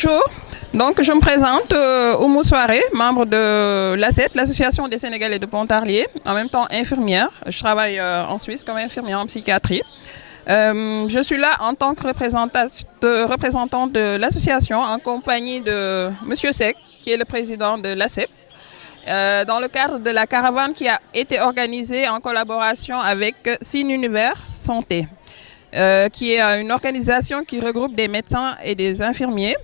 Bonjour, donc je me présente, Oumou Soare, membre de l'ACET, l'Association des Sénégalais de Pontarlier, en même temps infirmière. Je travaille en Suisse comme infirmière en psychiatrie. Je suis là en tant que représentant de l'association en compagnie de Monsieur Seck, qui est le président de l'ACEP, dans le cadre de la caravane qui a été organisée en collaboration avec Sin Univers Santé. Qui est une organisation qui regroupe des médecins et des infirmiers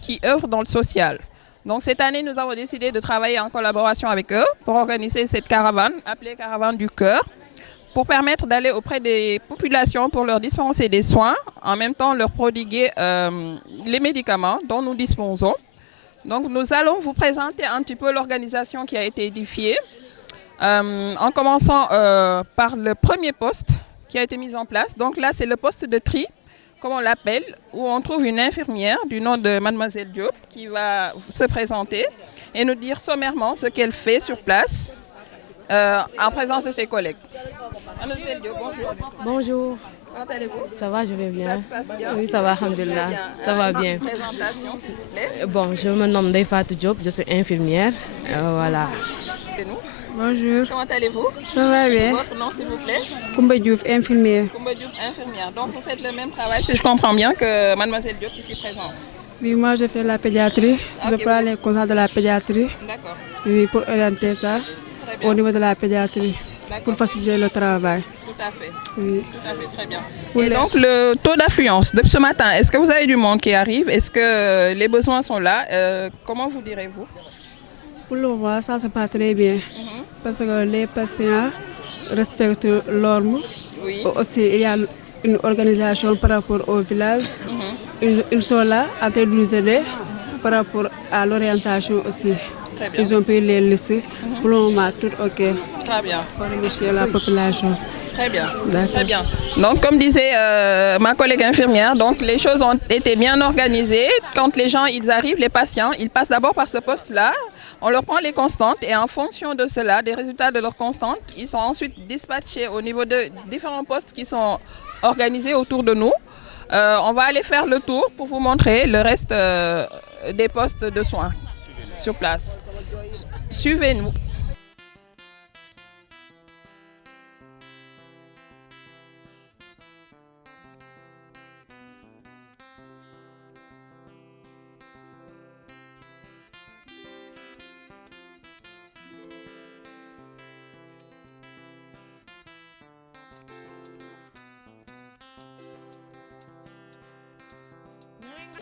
qui œuvrent dans le social. Donc cette année, nous avons décidé de travailler en collaboration avec eux pour organiser cette caravane, appelée Caravane du Cœur, pour permettre d'aller auprès des populations pour leur dispenser des soins, en même temps leur prodiguer les médicaments dont nous disposons. Donc nous allons vous présenter un petit peu l'organisation qui a été édifiée, en commençant par le premier poste qui a été mise en place. Donc là, c'est le poste de tri, comme on l'appelle, où on trouve une infirmière du nom de Mademoiselle Diop qui va se présenter et nous dire sommairement ce qu'elle fait sur place en présence de ses collègues. Mademoiselle Diop, bonjour. Bonjour. Comment allez-vous? Ça va, je vais bien. Ça se passe bien? Oui, ça va, alhamdulillah. Ça va bien. Une présentation, s'il vous plaît. Bon, je me nomme Ndeye-Fatou Diop, je suis infirmière. Voilà. C'est nous. Bonjour. Comment allez-vous? Ça va bien. Votre nom, s'il vous plaît? Koumba Diouf, infirmière. Koumba Diouf, infirmière. Donc vous faites le même travail, si je comprends bien, que Mademoiselle Diop ici présente. Oui, moi je fais la pédiatrie. Je prends les conseils de la pédiatrie. D'accord. Oui, pour orienter ça Très bien. au niveau de la pédiatrie, pour faciliter le travail. Tout à fait. Oui. Tout à fait, très bien. Oui, Et le- donc, le taux d'affluence depuis ce matin, est-ce que vous avez du monde qui arrive? Est-ce que les besoins sont là? Comment vous direz-vous? Pour le voir, ça se passe très bien. Parce que les patients respectent l'ordre. Oui. Aussi, il y a une organisation par rapport au village. Ils sont là en train de nous aider par rapport à l'orientation aussi. Très bien. Ils ont pris les lycées. Pour le moment, tout OK. Très bien. Pour remercier la population. Très bien. D'accord. Très bien. Donc, comme disait ma collègue infirmière, donc les choses ont été bien organisées. Quand les gens ils arrivent, les patients, ils passent d'abord par ce poste-là. On leur prend les constantes et en fonction de cela, des résultats de leurs constantes, ils sont ensuite dispatchés au niveau de différents postes qui sont organisés autour de nous. On va aller faire le tour pour vous montrer le reste des postes de soins sur place. Suivez-nous.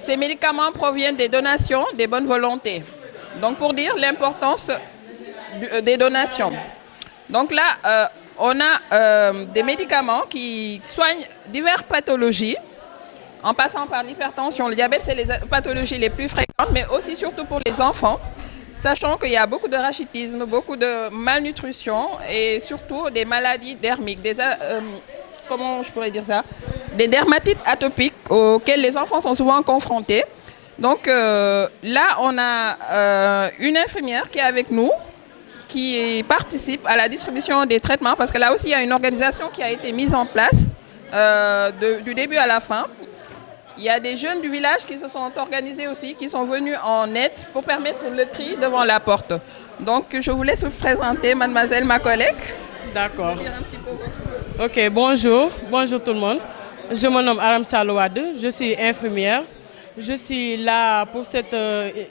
Ces médicaments proviennent des donations, des bonnes volontés. Donc pour dire l'importance des donations. Donc là, on a des médicaments qui soignent diverses pathologies, en passant par l'hypertension. Le diabète, c'est les pathologies les plus fréquentes, mais aussi surtout pour les enfants, sachant qu'il y a beaucoup de rachitisme, beaucoup de malnutrition et surtout des maladies dermiques, comment je pourrais dire ça? Des dermatites atopiques auxquelles les enfants sont souvent confrontés. Donc là, on a une infirmière qui est avec nous, qui participe à la distribution des traitements, parce que là aussi, il y a une organisation qui a été mise en place du début à la fin. Il y a des jeunes du village qui se sont organisés aussi, qui sont venus en aide pour permettre le tri devant la porte. Donc je vous laisse vous présenter, mademoiselle, ma collègue. D'accord. Ok, bonjour. Bonjour tout le monde. Je me nomme Aram Salouade, je suis infirmière. Je suis là pour cette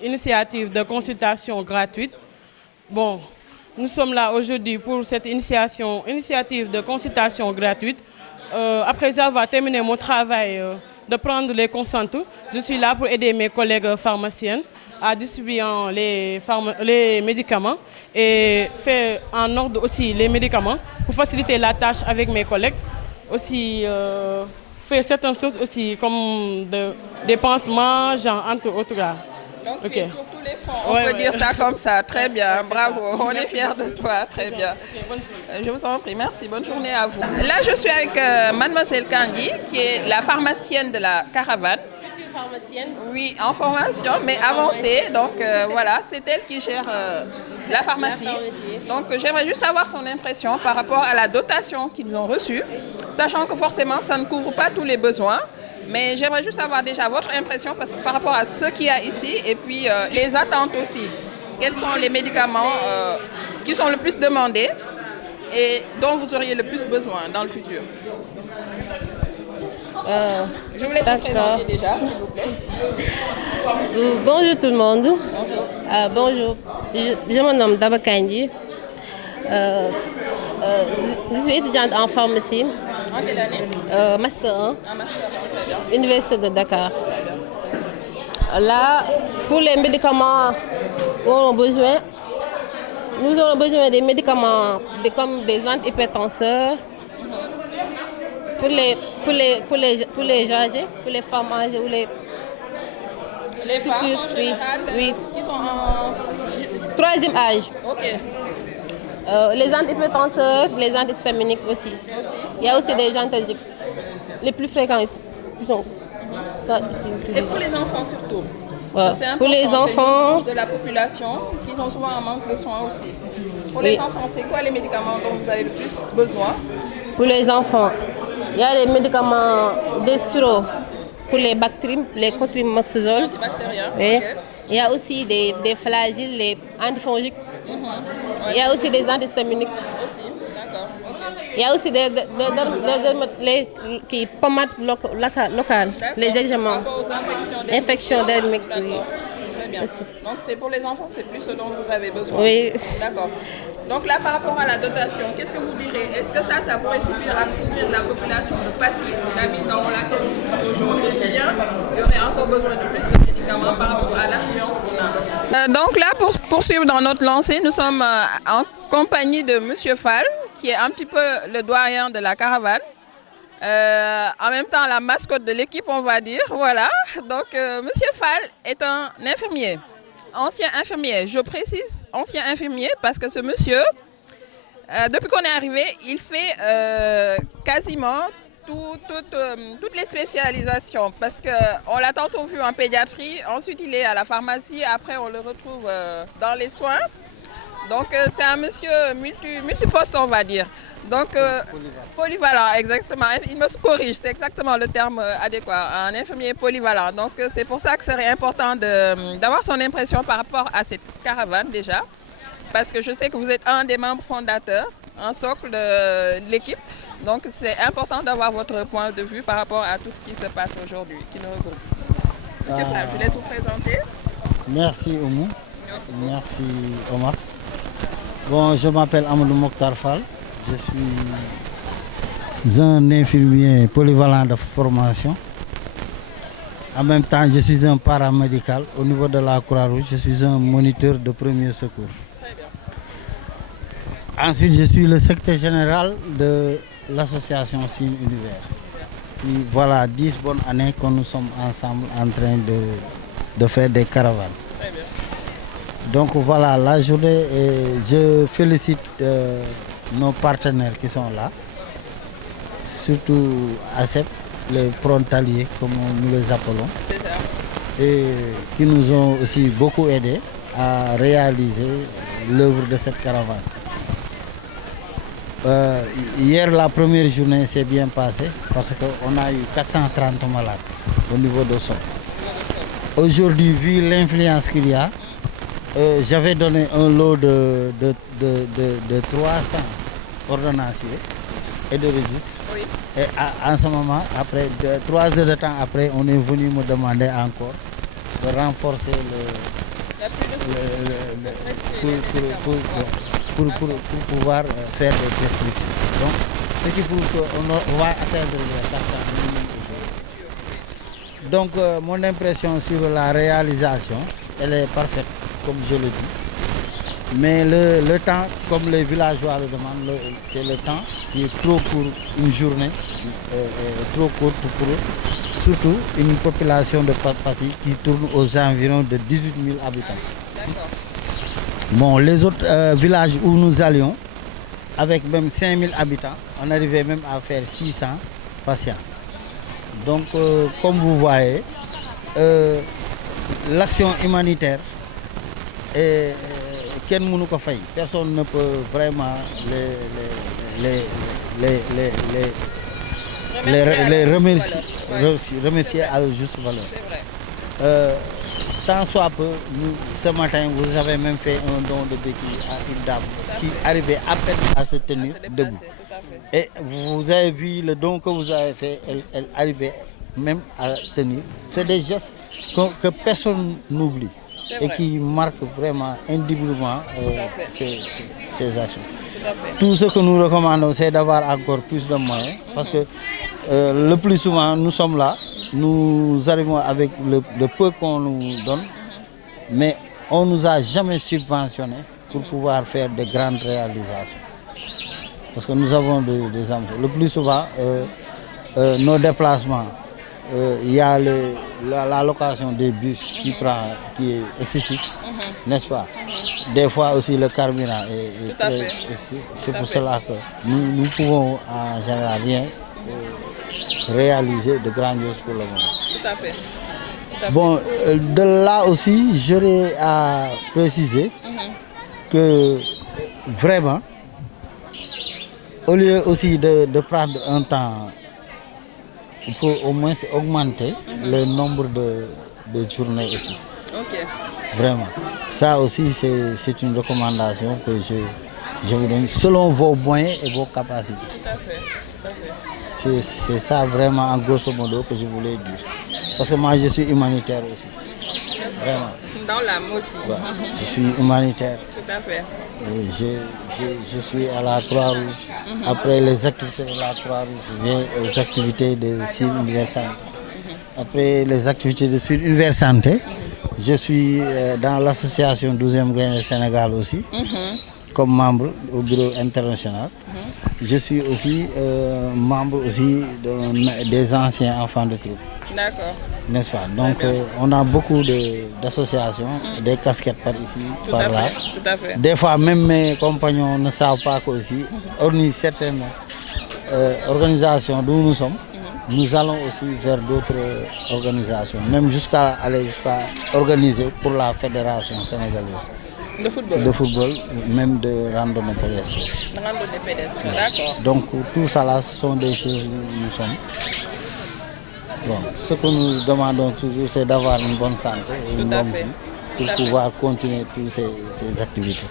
initiative de consultation gratuite. Bon, nous sommes là aujourd'hui pour cette initiative de consultation gratuite. Après avoir terminé mon travail de prendre les constantes, je suis là pour aider mes collègues pharmaciennes à distribuer les médicaments et faire en ordre aussi les médicaments pour faciliter la tâche avec mes collègues. Aussi faire certaines choses aussi comme des pansements, genre entre autres là. Donc Ok. tu es sur tous les fronts, on Ouais, peut ouais. dire ça comme ça, très bien, bravo, on est fiers de toi, très bien. bonne journée. Je vous en prie, merci, bonne journée à vous. Là je suis avec mademoiselle Kandi, qui est la pharmacienne de la caravane. Pharmacienne. Oui, en formation, mais avancée, donc voilà, c'est elle qui gère la pharmacie. Donc j'aimerais juste savoir son impression par rapport à la dotation qu'ils ont reçue, sachant que forcément ça ne couvre pas tous les besoins. Mais j'aimerais juste avoir déjà votre impression par rapport à ce qu'il y a ici et puis les attentes aussi. Quels sont les médicaments qui sont le plus demandés et dont vous auriez le plus besoin dans le futur? Je vous laisse vous présenter déjà, s'il vous plaît. Bonjour tout le monde. Bonjour. Bonjour, je me nomme Daba Kandji. Je suis étudiante en pharmacie. En quelle année? Master 1, Un master, très bien. Université de Dakar. Là, pour les médicaments où on a besoin, nous avons besoin des médicaments comme des antihypertenseurs. Pour les gens âgés, pour les femmes âgées ou les femmes en général, oui. qui sont en... 3e âge. Ok. Les antihypertenseurs, les antihistaminiques aussi. Il y a aussi des antalgiques. Les plus fréquents, ils sont ça ici. Et pour les enfants surtout. Ouais. C'est important, pour les enfants, de la population qui ont souvent un manque de soins aussi. Pour les enfants, c'est quoi les médicaments dont vous avez le plus besoin? Pour les enfants, il y a les médicaments des sirops pour les bactéries, les cotrimoxazole. Antibactériens. Oui. Okay. Il y a aussi des flagyles, les antifongiques. Il y a aussi des antihistaminiques. Aussi, d'accord. Okay. Il y a aussi des pommades locales, les examens. Infections dermiques. Oui. Très bien. Donc c'est pour les enfants, c'est plus ce dont vous avez besoin. Oui. D'accord. Donc là, par rapport à la dotation, qu'est-ce que vous direz? Est-ce que ça pourrait suffire à couvrir la population de Passy, la ville dans laquelle nous sommes aujourd'hui, ou bien il y aurait encore besoin de plus de médicaments par rapport à l'affluence qu'on a? Donc là, pour poursuivre dans notre lancée, nous sommes en compagnie de Monsieur Fall, qui est un petit peu le doyen de la caravane. En même temps, la mascotte de l'équipe, on va dire. Voilà. Donc, Monsieur Fall est un infirmier. Ancien infirmier, je précise ancien infirmier parce que ce monsieur, depuis qu'on est arrivé, il fait quasiment toutes les spécialisations parce qu'on l'a tantôt vu en pédiatrie, ensuite il est à la pharmacie, après on le retrouve dans les soins. Donc c'est un monsieur multiposte, on va dire. Donc polyvalent, exactement. Il me corrige, c'est exactement le terme adéquat. Un infirmier polyvalent. Donc c'est pour ça que ce serait important d'avoir son impression par rapport à cette caravane déjà. Parce que je sais que vous êtes un des membres fondateurs, un socle de l'équipe. Donc c'est important d'avoir votre point de vue par rapport à tout ce qui se passe aujourd'hui, qui nous regroupe. Monsieur Fall, je vous laisse vous présenter. Merci Oumou. Merci Omar. Bon, je m'appelle Amadou Mokhtar Fall. Je suis un infirmier polyvalent de formation. En même temps, je suis un paramédical. Au niveau de la Croix-Rouge, je suis un moniteur de premier secours. Ensuite, je suis le secrétaire général de l'association Signe Univers. Et voilà 10 bonnes années que nous sommes ensemble en train de faire des caravanes. Donc voilà, la journée, je félicite nos partenaires qui sont là, surtout ACEP, les frontaliers comme nous les appelons, et qui nous ont aussi beaucoup aidés à réaliser l'œuvre de cette caravane. Hier, la première journée s'est bien passée parce qu'on a eu 430 malades au niveau de Somme. Aujourd'hui, vu l'influence qu'il y a, j'avais donné un lot de 300 ordonnanciers et de registres. Oui. Et en ce moment, après 3 heures de temps après, on est venu me demander encore de renforcer pour pouvoir faire des prescriptions. Donc, ce qui prouve qu'on va atteindre les 400 aujourd'hui. Donc, mon impression sur la réalisation, elle est parfaite, comme je le dis. Mais le temps, comme les villageois le demandent, c'est le temps qui est trop pour une journée, trop courte pour surtout une population de Passy qui tourne aux environs de 18 000 habitants. Bon, les autres villages où nous allions, avec même 5 000 habitants, on arrivait même à faire 600 patients. Donc, comme vous voyez, l'action humanitaire est personne ne peut vraiment les remercier, remercier à leur juste valeur. Tant soit peu, ce matin, vous avez même fait un don de béquilles à une dame qui arrivait à peine à se tenir debout. Et vous avez vu le don que vous avez fait, elle arrivait même à tenir. C'est des gestes que personne n'oublie et qui marquent vraiment indéléblement ces actions. Tout ce que nous recommandons, c'est d'avoir encore plus de moyens parce que le plus souvent, nous sommes là, nous arrivons avec le peu qu'on nous donne, mais on ne nous a jamais subventionné pour pouvoir faire de grandes réalisations. Parce que nous avons des ambitions. Le plus souvent, nos déplacements, il y a la location des bus qui est excessif, n'est-ce pas? Des fois aussi le carburant est très excessif. C'est pour cela que nous pouvons en général rien réaliser de grandiose pour le moment. Tout à fait. Bon, de là aussi, j'aurais à préciser que vraiment, au lieu aussi de prendre un temps, il faut au moins augmenter le nombre de journées aussi. Ok. Vraiment. Ça aussi, c'est une recommandation que je vous donne selon vos moyens et vos capacités. Tout à fait. Tout à fait. C'est ça vraiment en grosso modo que je voulais dire. Parce que moi je suis humanitaire aussi. Vraiment. Dans l'âme aussi. Ouais. Je suis humanitaire. Tout à fait. Et je suis à la Croix-Rouge. Après les activités de la Croix-Rouge, je viens aux activités de Sud Univers Santé. Après les activités de Sud Univers Santé, je suis dans l'association 12e Gaïndé Sénégal aussi. Comme membre au bureau international. Je suis aussi membre aussi des anciens enfants de troupe. D'accord. N'est-ce pas? Donc on a beaucoup d'associations, des casquettes par ici, par là. Tout à fait. Des fois même mes compagnons ne savent pas qu'aussi, hormis certaines organisations d'où nous sommes, nous allons aussi vers d'autres organisations, même jusqu'à organiser pour la fédération sénégalaise. De football, même de randonnée pédestre. Randonnée pédestre, d'accord. Donc tout ça là, ce sont des choses où nous sommes. Bon, ce que nous demandons toujours, c'est d'avoir une bonne santé et une bonne vie pour pouvoir continuer toutes ces activités.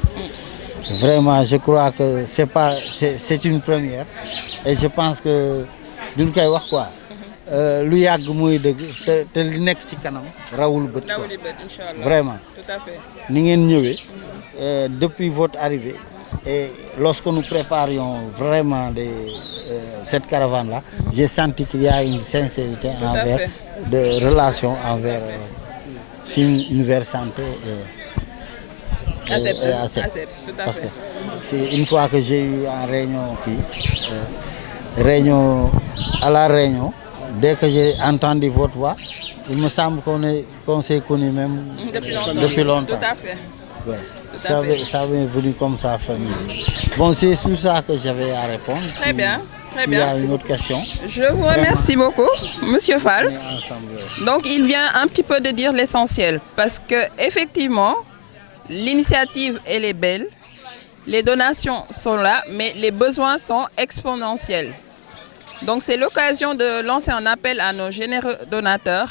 Vraiment, je crois que c'est une première et je pense que d'une koy wax quoi. Lu yàgg mooy dëgg te li nekk ci kanam rawul bët quoi. Vraiment. Tout à fait. Ni ngeen ñëwee depuis votre arrivée et lorsque nous préparions vraiment cette caravane là, j'ai senti qu'il y a une sincérité envers de relation envers Univers Santé et ACEP. Parce que c'est une fois que j'ai eu en réunion à la réunion, dès que j'ai entendu votre voix, il me semble qu'on s'est connus même depuis longtemps. Tout à fait. Ouais. Ça m'est venu comme ça, famille. Bon, c'est sur ça que j'avais à répondre. Très bien. S'il y a une autre question. Je vous remercie beaucoup, Monsieur Fall. Donc, il vient un petit peu de dire l'essentiel. Parce que effectivement, l'initiative, elle est belle. Les donations sont là, mais les besoins sont exponentiels. Donc, c'est l'occasion de lancer un appel à nos généreux donateurs,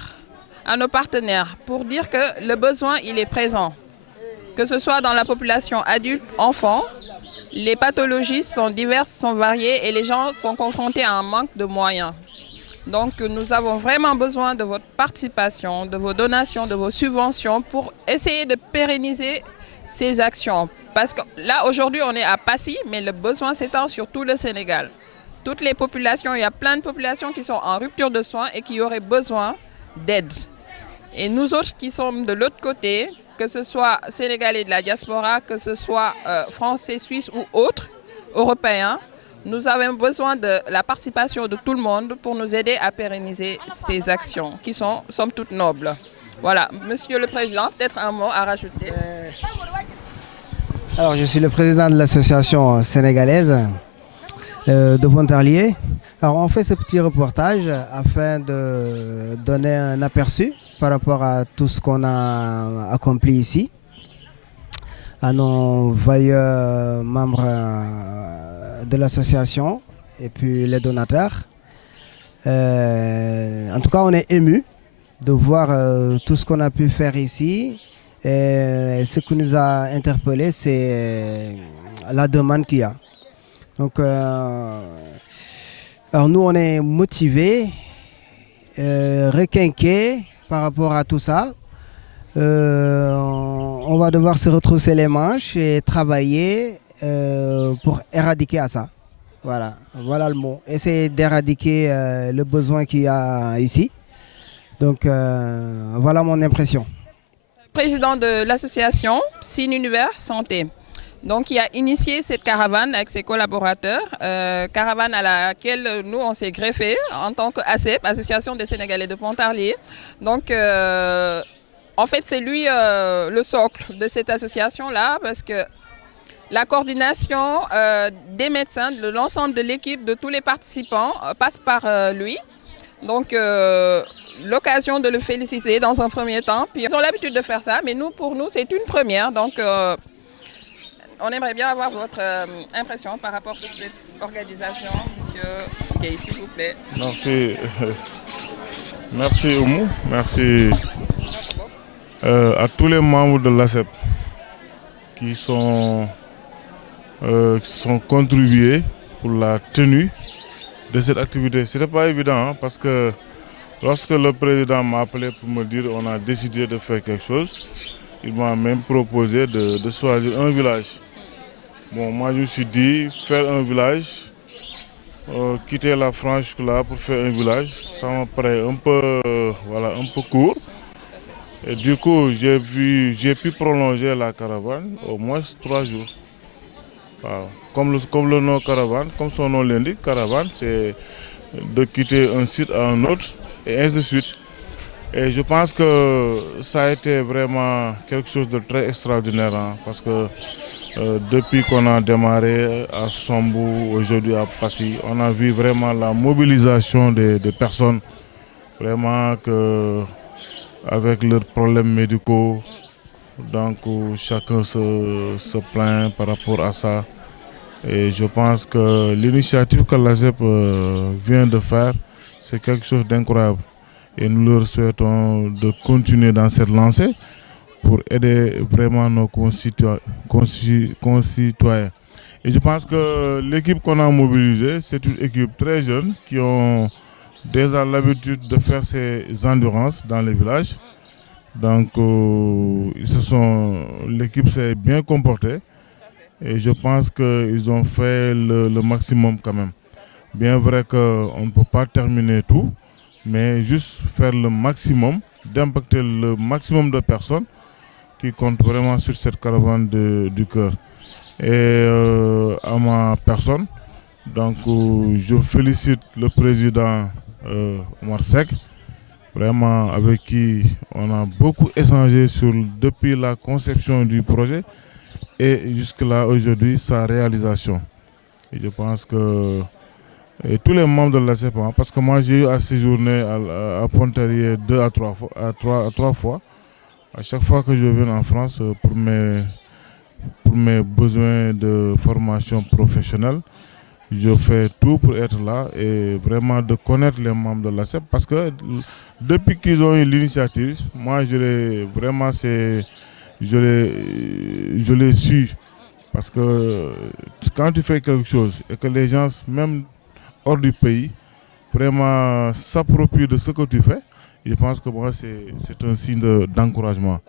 à nos partenaires, pour dire que le besoin, il est présent. Que ce soit dans la population adulte, enfant, les pathologies sont diverses, sont variées et les gens sont confrontés à un manque de moyens. Donc nous avons vraiment besoin de votre participation, de vos donations, de vos subventions pour essayer de pérenniser ces actions. Parce que là, aujourd'hui, on est à Passy, mais le besoin s'étend sur tout le Sénégal. Toutes les populations, il y a plein de populations qui sont en rupture de soins et qui auraient besoin d'aide. Et nous autres qui sommes de l'autre côté, que ce soit Sénégalais de la diaspora, que ce soit Français, Suisses ou autres, Européens, nous avons besoin de la participation de tout le monde pour nous aider à pérenniser ces actions qui sont, somme toute, nobles. Voilà, Monsieur le Président, peut-être un mot à rajouter. Alors, je suis le président de l'association sénégalaise de Pontarlier. Alors, on fait ce petit reportage afin de donner un aperçu par rapport à tout ce qu'on a accompli ici, à nos vaillants membres de l'association et puis les donateurs. En tout cas, on est ému de voir tout ce qu'on a pu faire ici. Et ce qui nous a interpellé, c'est la demande qu'il y a. Donc, alors nous, on est motivés, requinqués par rapport à tout ça. On va devoir se retrousser les manches et travailler pour éradiquer à ça. Voilà le mot. Essayer d'éradiquer le besoin qu'il y a ici. Donc voilà mon impression. Président de l'association Sin Univers Santé. Donc, il a initié cette caravane avec ses collaborateurs, caravane à laquelle nous, on s'est greffé en tant qu'ASEP, Association des Sénégalais de Pontarlier. Donc, en fait, c'est lui le socle de cette association-là parce que la coordination des médecins, de l'ensemble de l'équipe, de tous les participants passe par lui. Donc, l'occasion de le féliciter dans un premier temps. Puis, ils ont l'habitude de faire ça, mais pour nous, c'est une première. Donc, on aimerait bien avoir votre impression par rapport à cette organisation. Monsieur Gueye, s'il vous plaît. Merci. Merci Oumou. Merci à tous les membres de l'ASEP qui sont contribués pour la tenue de cette activité. Ce n'était pas évident parce que lorsque le président m'a appelé pour me dire qu'on a décidé de faire quelque chose, il m'a même proposé de choisir un village. Bon, moi je me suis dit, faire un village, quitter la France là pour faire un village, ça me paraît un peu court. Et du coup, j'ai pu prolonger la caravane au moins 3 jours. Wow. Comme le nom caravane, comme son nom l'indique, caravane, c'est de quitter un site à un autre et ainsi de suite. Et je pense que ça a été vraiment quelque chose de très extraordinaire parce que depuis qu'on a démarré à Sambou, aujourd'hui à Passy, on a vu vraiment la mobilisation des personnes, vraiment avec leurs problèmes médicaux, donc chacun se plaint par rapport à ça. Et je pense que l'initiative que l'ASEP vient de faire, c'est quelque chose d'incroyable. Et nous leur souhaitons de continuer dans cette lancée pour aider vraiment nos concitoyens. Et je pense que l'équipe qu'on a mobilisée, c'est une équipe très jeune qui ont déjà l'habitude de faire ces endurances dans les villages. Donc l'équipe s'est bien comportée et je pense qu'ils ont fait le maximum quand même. Bien vrai qu'on ne peut pas terminer tout, mais juste faire le maximum, d'impacter le maximum de personnes qui comptent vraiment sur cette caravane du cœur. Et à ma personne, donc je félicite le président Omar Seck, vraiment avec qui on a beaucoup échangé depuis la conception du projet et jusque-là aujourd'hui sa réalisation. Et je pense que tous les membres de l'ASEP, parce que moi j'ai eu à séjourner à Pontarlier 2 à 3 fois. À chaque fois que je viens en France pour mes besoins de formation professionnelle, je fais tout pour être là et vraiment de connaître les membres de l'ASEP parce que depuis qu'ils ont eu l'initiative, moi je l'ai su parce que quand tu fais quelque chose et que les gens, même hors du pays, vraiment s'approprient de ce que tu fais, je pense que moi c'est un signe d'encouragement.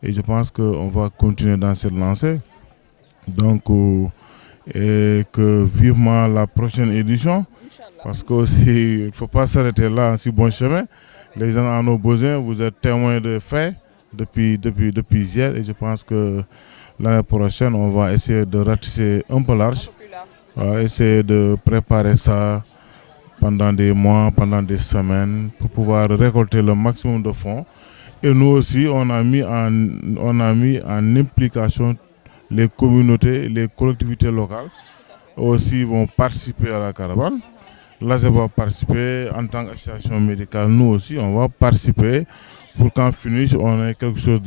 Et je pense qu'on va continuer dans cette lancée. Donc, et que vivement la prochaine édition, parce qu'il ne faut pas s'arrêter là en si bon chemin. Les gens en ont besoin, vous êtes témoins de faits depuis hier et je pense que l'année prochaine, on va essayer de ratisser un peu large, essayer de préparer ça pendant des mois, pendant des semaines, pour pouvoir récolter le maximum de fonds. Et nous aussi, on a mis en implication les communautés, les collectivités locales aussi vont participer à la caravane. Là, ça va participer en tant qu'association médicale. Nous aussi, on va participer pour qu'en finish, on ait quelque chose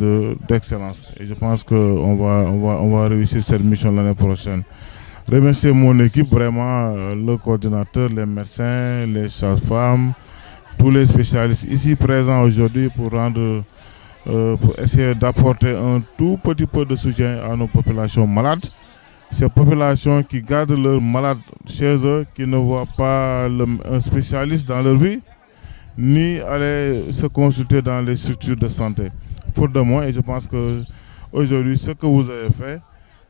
d'excellence. Et je pense qu'on va réussir cette mission l'année prochaine. remercier mon équipe, vraiment, le coordinateur, les médecins, les sages-femmes, tous les spécialistes ici présents aujourd'hui pour essayer d'apporter un tout petit peu de soutien à nos populations malades. Ces populations qui gardent leurs malades chez eux, qui ne voient pas un spécialiste dans leur vie, ni aller se consulter dans les structures de santé. Pour de moi, et je pense que aujourd'hui, ce que vous avez fait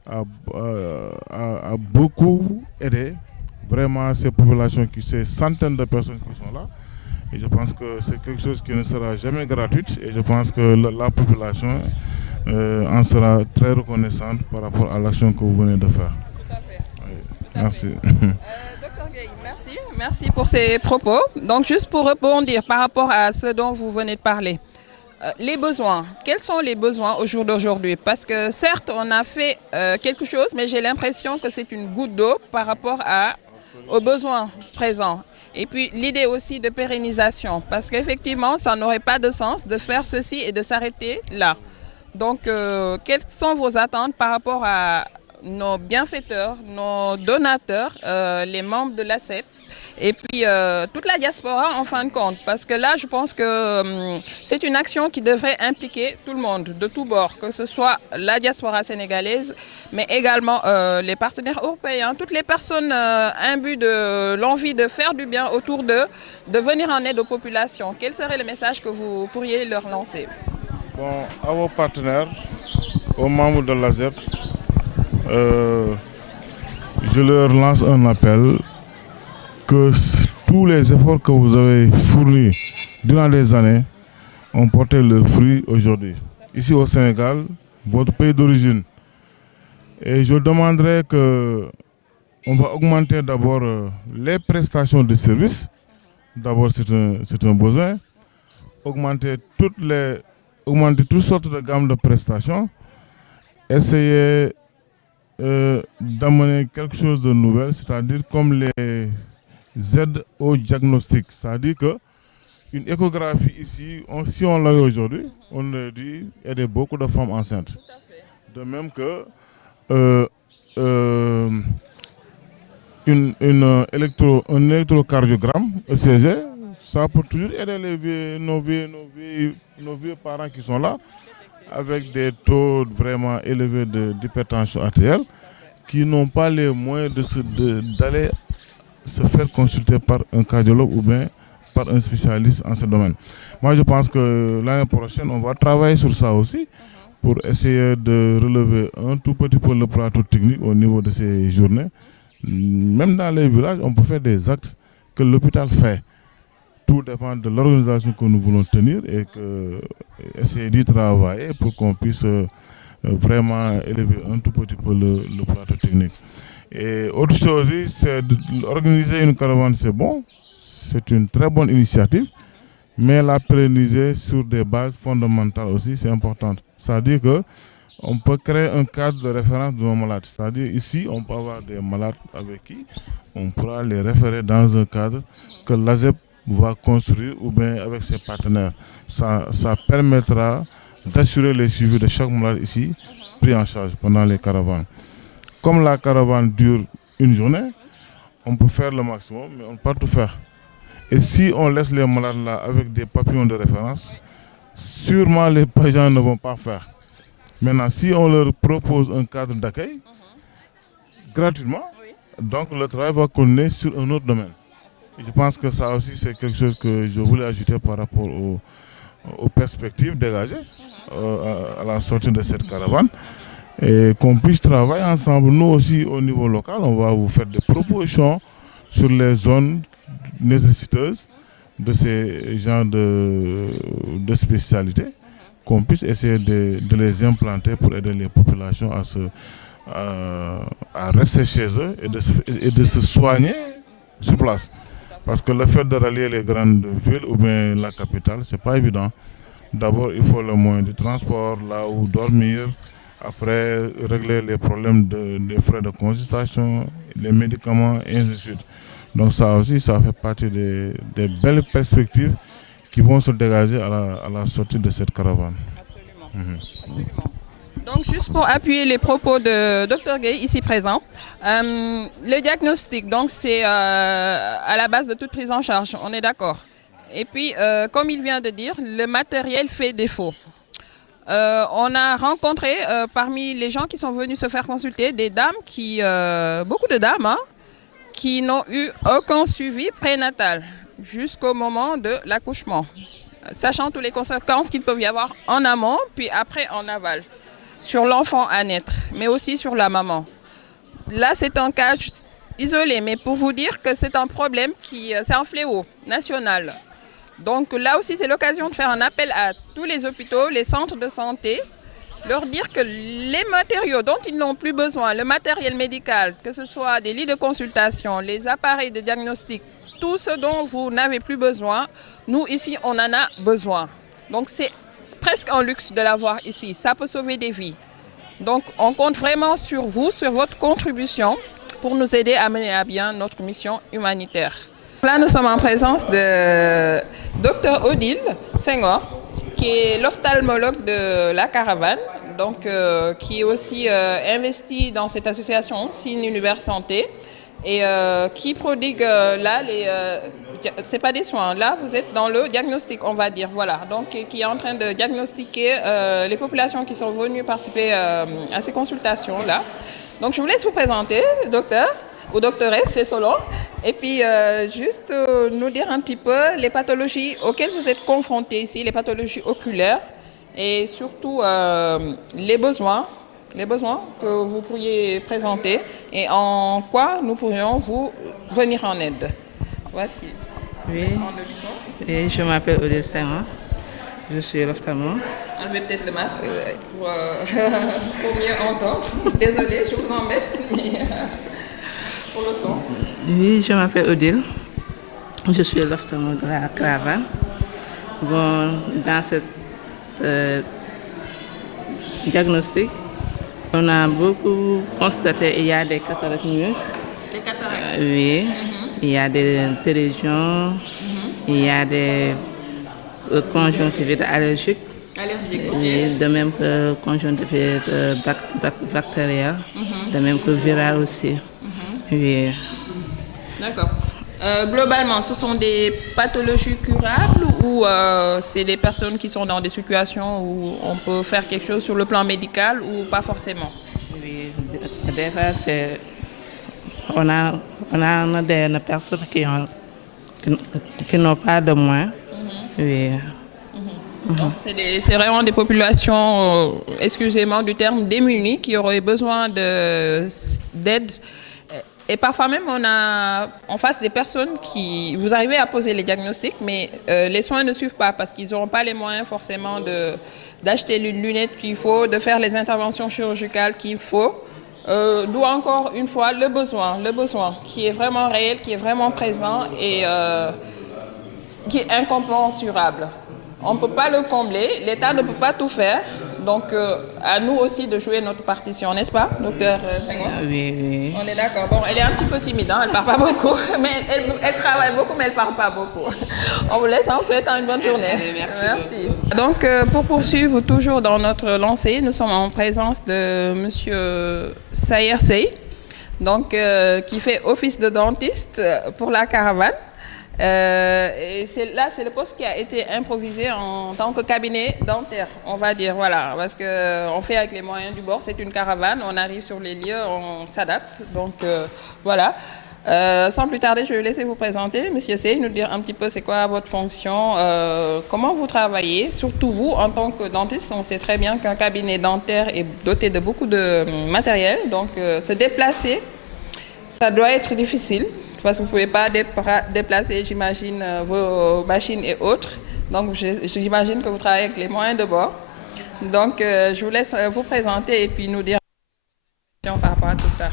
a beaucoup aidé vraiment ces populations, ces centaines de personnes qui sont là. Et je pense que c'est quelque chose qui ne sera jamais gratuit. Et je pense que la population en sera très reconnaissante par rapport à l'action que vous venez de faire. Tout à fait. Oui. Merci. Docteur Gueye, merci pour ces propos. Donc juste pour rebondir par rapport à ce dont vous venez de parler. Les besoins, quels sont les besoins au jour d'aujourd'hui? Parce que certes, on a fait quelque chose, mais j'ai l'impression que c'est une goutte d'eau par rapport aux besoins présents. Et puis l'idée aussi de pérennisation, parce qu'effectivement, ça n'aurait pas de sens de faire ceci et de s'arrêter là. Donc, quelles sont vos attentes par rapport à nos bienfaiteurs, nos donateurs, les membres de l'ACEP et puis toute la diaspora en fin de compte? Parce que là, je pense que c'est une action qui devrait impliquer tout le monde, de tous bords, que ce soit la diaspora sénégalaise, mais également les partenaires européens, toutes les personnes imbues de l'envie de faire du bien autour d'eux, de venir en aide aux populations. Quel serait le message que vous pourriez leur lancer? Bon, à vos partenaires, aux membres de l'ASEP, je leur lance un appel que tous les efforts que vous avez fournis durant des années ont porté leurs fruits aujourd'hui. Ici au Sénégal, votre pays d'origine. Et je demanderai qu'on va augmenter d'abord les prestations de services. D'abord, c'est un besoin. Augmenter toutes sortes de gammes de prestations, essayer d'amener quelque chose de nouvel, c'est-à-dire comme les aides au diagnostic. C'est-à-dire qu'une échographie ici, si on l'a eu aujourd'hui, on a dû aider beaucoup de femmes enceintes. De même que un électrocardiogramme, ECG, ça peut toujours aider nos vieux parents qui sont là, avec des taux vraiment élevés d'hypertension artérielle, qui n'ont pas les moyens d'aller se faire consulter par un cardiologue ou bien par un spécialiste en ce domaine. Moi, je pense que l'année prochaine, on va travailler sur ça aussi, pour essayer de relever un tout petit peu le plateau technique au niveau de ces journées. Même dans les villages, on peut faire des actes que l'hôpital fait. Tout dépend de l'organisation que nous voulons tenir et essayer d'y travailler pour qu'on puisse vraiment élever un tout petit peu le plateau technique. Et autre chose, c'est d'organiser une caravane, c'est bon, c'est une très bonne initiative, mais la pérenniser sur des bases fondamentales aussi, c'est important. C'est-à-dire qu'on peut créer un cadre de référence de nos malades. C'est-à-dire ici, on peut avoir des malades avec qui on pourra les référer dans un cadre que l'ASEP va construire ou bien avec ses partenaires. Ça permettra d'assurer les suivis de chaque malade ici, pris en charge pendant les caravanes. Comme la caravane dure une journée, on peut faire le maximum, mais on ne peut pas tout faire. Et si on laisse les malades là avec des papillons de référence, sûrement les patients ne vont pas faire. Maintenant, si on leur propose un cadre d'accueil, gratuitement, donc le travail va continuer sur un autre domaine. Je pense que ça aussi, c'est quelque chose que je voulais ajouter par rapport aux perspectives dégagées à la sortie de cette caravane. Et qu'on puisse travailler ensemble. Nous aussi, au niveau local, on va vous faire des propositions sur les zones nécessiteuses de ces genres de spécialités, qu'on puisse essayer de les implanter pour aider les populations à rester chez eux et de se soigner sur place. Parce que le fait de rallier les grandes villes ou bien la capitale, ce n'est pas évident. D'abord, il faut le moyen de transport, là où dormir. Après, régler les problèmes des frais de consultation, les médicaments, et ainsi de suite. Donc ça aussi, ça fait partie des belles perspectives qui vont se dégager à la sortie de cette caravane. Absolument. Absolument. Donc, juste pour appuyer les propos de Dr Gueye, ici présent, le diagnostic, donc c'est à la base de toute prise en charge, on est d'accord. Et puis, comme il vient de dire, le matériel fait défaut. On a rencontré parmi les gens qui sont venus se faire consulter des dames beaucoup de dames, hein, qui n'ont eu aucun suivi prénatal jusqu'au moment de l'accouchement, sachant toutes les conséquences qu'il peut y avoir en amont, puis après en aval, sur l'enfant à naître, mais aussi sur la maman. Là, c'est un cas isolé, mais pour vous dire que c'est un problème c'est un fléau national. Donc là aussi, c'est l'occasion de faire un appel à tous les hôpitaux, les centres de santé, leur dire que les matériaux dont ils n'ont plus besoin, le matériel médical, que ce soit des lits de consultation, les appareils de diagnostic, tout ce dont vous n'avez plus besoin, nous ici, on en a besoin. Donc c'est presque un luxe de l'avoir ici, ça peut sauver des vies. Donc on compte vraiment sur vous, sur votre contribution pour nous aider à mener à bien notre mission humanitaire. Là, nous sommes en présence de Dr Odile Senghor, qui est l'ophtalmologue de la caravane, donc qui est aussi investi dans cette association Signe Univers Santé et qui prodigue là c'est pas des soins, là vous êtes dans le diagnostic, on va dire, voilà, donc qui est en train de diagnostiquer les populations qui sont venues participer à ces consultations là. Donc je vous laisse vous présenter, docteur ou doctoresse, c'est selon, et puis juste nous dire un petit peu les pathologies auxquelles vous êtes confrontés ici, les pathologies oculaires, et surtout les besoins que vous pourriez présenter et en quoi nous pourrions vous venir en aide. Voici. Oui, et je m'appelle Odile Senghor, je suis l'ophtalmologue. Enlevez peut-être le masque pour mieux entendre. Désolée, je vous embête, mais pour le son. Oui, je m'appelle Odile, je suis l'ophtalmologue de la caravane. Bon, dans ce diagnostic, on a beaucoup constaté qu'il y a des cataractes mûres. Des cataractes? Oui. Il y a des télévisions, il y a des conjonctivites allergiques. Allergiques, ok. Oui, de même que conjonctivite bactérielle, de même que virale aussi. Oui. D'accord. Globalement, ce sont des pathologies curables ou c'est des personnes qui sont dans des situations où on peut faire quelque chose sur le plan médical ou pas forcément? Oui, des fois, on a des personnes qui n'ont pas de moyens. Oui. Donc, c'est vraiment des populations, excusez-moi du terme, démunies qui auraient besoin d'aide. Et parfois même, on a en face des personnes vous arrivez à poser les diagnostics, mais les soins ne suivent pas parce qu'ils n'auront pas les moyens forcément d'acheter les lunettes qu'il faut, de faire les interventions chirurgicales qu'il faut. D'où encore une fois le besoin qui est vraiment réel, qui est vraiment présent et qui est incommensurable. On ne peut pas le combler, l'État ne peut pas tout faire, donc à nous aussi de jouer notre partition, n'est-ce pas, docteur Senghor? Oui, oui. On est d'accord. Bon, elle est un petit peu timide, hein, elle ne parle pas beaucoup, mais elle travaille beaucoup, mais elle ne parle pas beaucoup. On vous laisse en souhaitant une bonne journée. Merci. Donc, pour poursuivre toujours dans notre lancée, nous sommes en présence de monsieur Sayer Sey, donc, qui fait office de dentiste pour la caravane. Et c'est le poste qui a été improvisé en tant que cabinet dentaire, on va dire, voilà, parce qu'on fait avec les moyens du bord, c'est une caravane, on arrive sur les lieux, on s'adapte, donc voilà. Sans plus tarder, je vais laisser vous présenter, monsieur Sey, nous dire un petit peu c'est quoi votre fonction, comment vous travaillez, surtout vous en tant que dentiste, on sait très bien qu'un cabinet dentaire est doté de beaucoup de matériel, donc se déplacer, ça doit être difficile. Parce que vous ne pouvez pas déplacer, j'imagine, vos machines et autres. Donc, j'imagine que vous travaillez avec les moyens de bord. Donc, je vous laisse vous présenter et puis nous dire par rapport à tout ça.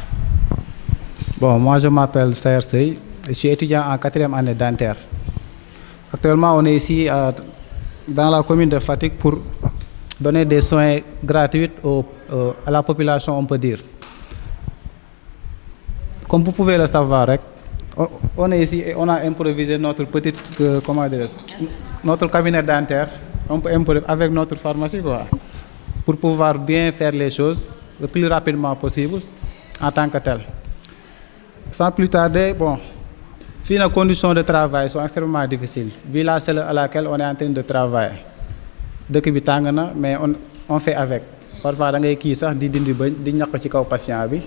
Bon, moi, je m'appelle Sayer Sey. Je suis étudiant en 4e année dentaire. Actuellement, on est ici dans la commune de Fatick pour donner des soins gratuits à la population, on peut dire. Comme vous pouvez le savoir, on est ici et on a improvisé notre petite, notre cabinet dentaire, on peut improviser avec notre pharmacie, quoi, pour pouvoir bien faire les choses le plus rapidement possible en tant que tel. Sans plus tarder, bon, les conditions de travail sont extrêmement difficiles, vu la salle à laquelle on est en train de travailler. Dëkk bi tàng na, mais on fait avec. Parfois, da ngay kii sax di dindi ba di ñaq ci kaw patient bi,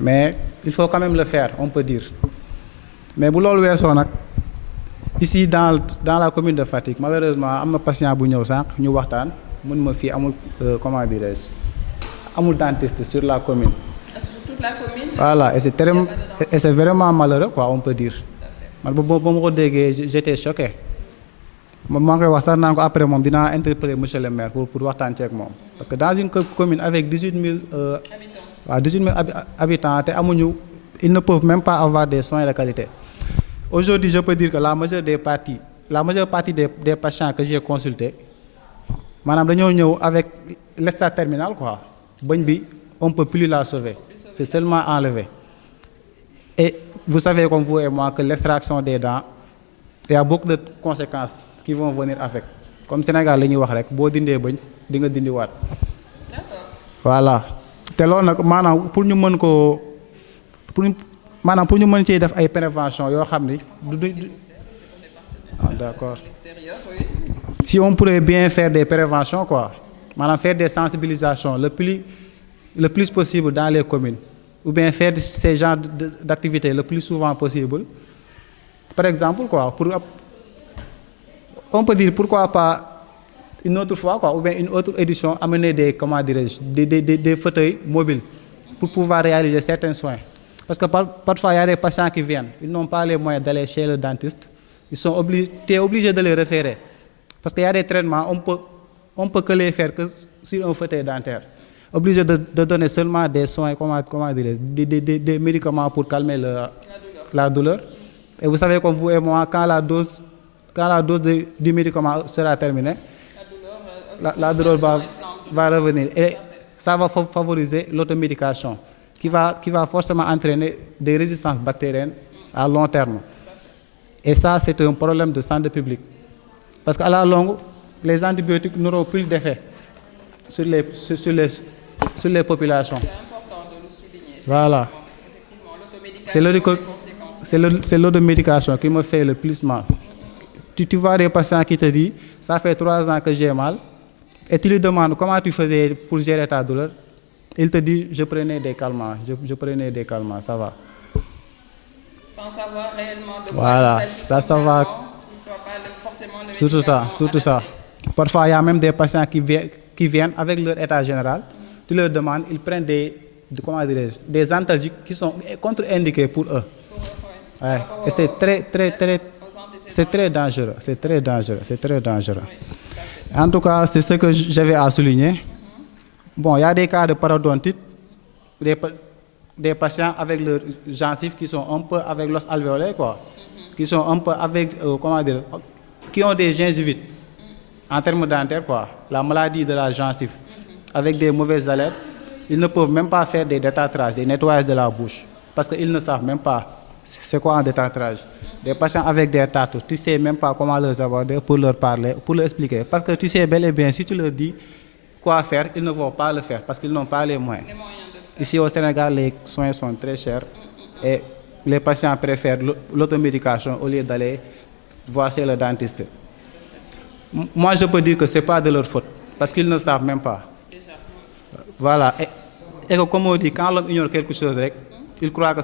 mais il faut quand même le faire, on peut dire. Mais bu loolu weesoo nag, ici dans la commune de Fatick, malheureusement am na patient bu ñëw sànq ñu waxtaan mun ma fii amul comment dirais-je amul dentiste sur la commune. Sur toute la commune. Voilà, et c'est vraiment malheureux, quoi, on peut dire. Man ba ma ko déggee j'étais choqué. Maa ngi koy wax sax naan ko après moom dinaa interpeller monsieur le maire pour waxtaan ci ak moom. Parce que dans une commune avec 18 000 habitants te amuñu, ils ne peuvent même pas avoir des soins de qualité. Aujourd'hui, je peux dire que la majeure partie des patients que j'ai consultés, maanaam dañoo ñëw avec l'état terminal, quoi. Bëñ bi on ne peut plus la sauver. C'est seulement enlevé. Et vous savez comme vous et moi que l'extraction des dents, il y a beaucoup de conséquences qui vont venir avec. Comme Sénégal la ñuy wax rek boo dindee bëñ di nga dindiwaat. Voilà. Te loolu nag maanaam pour ñu mën cee def ay prévention yoo xam ni d'accord. Si on pourrait bien faire des préventions, quoi, maanaam faire des sensibilisations le plus possible dans les communes, ou bien faire ces genres d'activités le plus souvent possible. Par exemple, quoi, on peut dire pourquoi pas une autre fois, quoi, ou bien une autre édition, amener des fauteuils mobiles pour pouvoir réaliser certains soins. Parce que parfois, il y a des patients qui viennent, ils n'ont pas les moyens d'aller chez le dentiste, tu es obligé de les référer. Parce qu'il y a des traitements, on peut que les faire que sur un fauteuil dentaire. Obligé de donner seulement des soins, des médicaments pour calmer la douleur. Et vous savez comme vous et moi, quand la dose du médicament sera terminée, la douleur va revenir. Et ça va favoriser l'automédication, qui va forcément entraîner des résistances bactériennes à long terme. Et ça, c'est un problème de santé publique. Parce qu'à la longue, les antibiotiques n'auront plus d'effet sur les populations. C'est important de le souligner. Voilà. C'est l'automédication qui me fait le plus mal. Tu vois des patients qui te disent, ça fait 3 ans que j'ai mal, et tu lui demandes comment tu faisais pour gérer ta douleur. Il te dit, je prenais des calmants, ça va. Sans savoir réellement de quoi voilà, il s'agit. Ça va. Surtout ça. Parfois, il y a même des patients qui viennent avec leur état général. Tu leur demandes, ils prennent des antalgiques qui sont contre-indiqués pour eux. Ouais. Et c'est très dangereux. En tout cas, c'est ce que j'avais à souligner. Bon, il y a des cas de parodontite, des patients avec leurs gencives qui sont un peu avec l'os alvéolaire, quoi. Qui sont un peu avec, qui ont des gingivites en termes dentaires, quoi. La maladie de la gencive, avec des mauvaises alertes, ils ne peuvent même pas faire des détartrages, des nettoyages de la bouche, parce qu'ils ne savent même pas c'est quoi un détartrage. Des patients avec des tartes, tu ne sais même pas comment les aborder pour leur parler, pour leur expliquer. Parce que tu sais bel et bien, si tu leur dis quoi faire, ils ne vont pas le faire, parce qu'ils n'ont pas les moyens. Ici au Sénégal, les soins sont très chers et les patients préfèrent l'automédication au lieu d'aller voir chez le dentiste. Moi, je peux dire que ce n'est pas de leur faute, parce qu'ils ne savent même pas. Voilà. Et comme on dit, quand l'homme ignore quelque chose, il croit que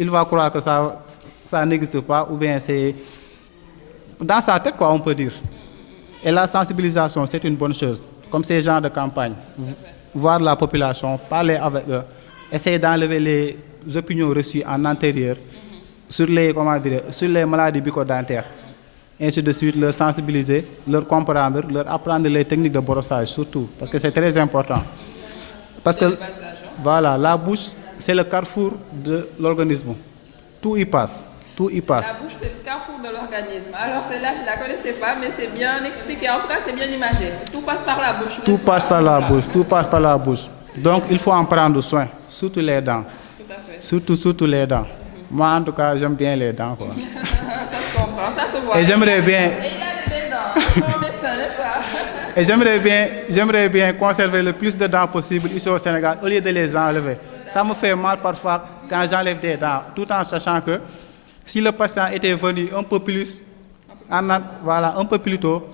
il va croire que ça n'existe pas, ou bien c'est dans sa tête, quoi, on peut dire. Et la sensibilisation, c'est une bonne chose. Comme ces genres de campagne, voir la population, parler avec eux, essayer d'enlever les opinions reçues en antérieur sur les maladies bucco-dentaires. Ainsi de suite, leur sensibiliser, leur comprendre, leur apprendre les techniques de brossage surtout, parce que c'est très important. Parce que voilà, la bouche, c'est le carrefour de l'organisme. Tout y passe. La bouche, c'est le carrefour de l'organisme. Alors celle-là, je ne la connaissais pas, mais c'est bien expliqué. En tout cas, c'est bien imagé. Tout passe par la bouche. Tout passe par la bouche. Donc, il faut en prendre soin, surtout les dents. Tout à fait. Surtout les dents. Moi, en tout cas, j'aime bien les dents, quoi. Ça se comprend, ça se voit. Et j'aimerais bien... Et il a des belles dents. Et j'aimerais bien conserver le plus de dents possible ici au Sénégal au lieu de les enlever. Ça me fait mal parfois quand j'enlève des dents, tout en sachant que si le patient était venu un peu plus, un peu plus tôt,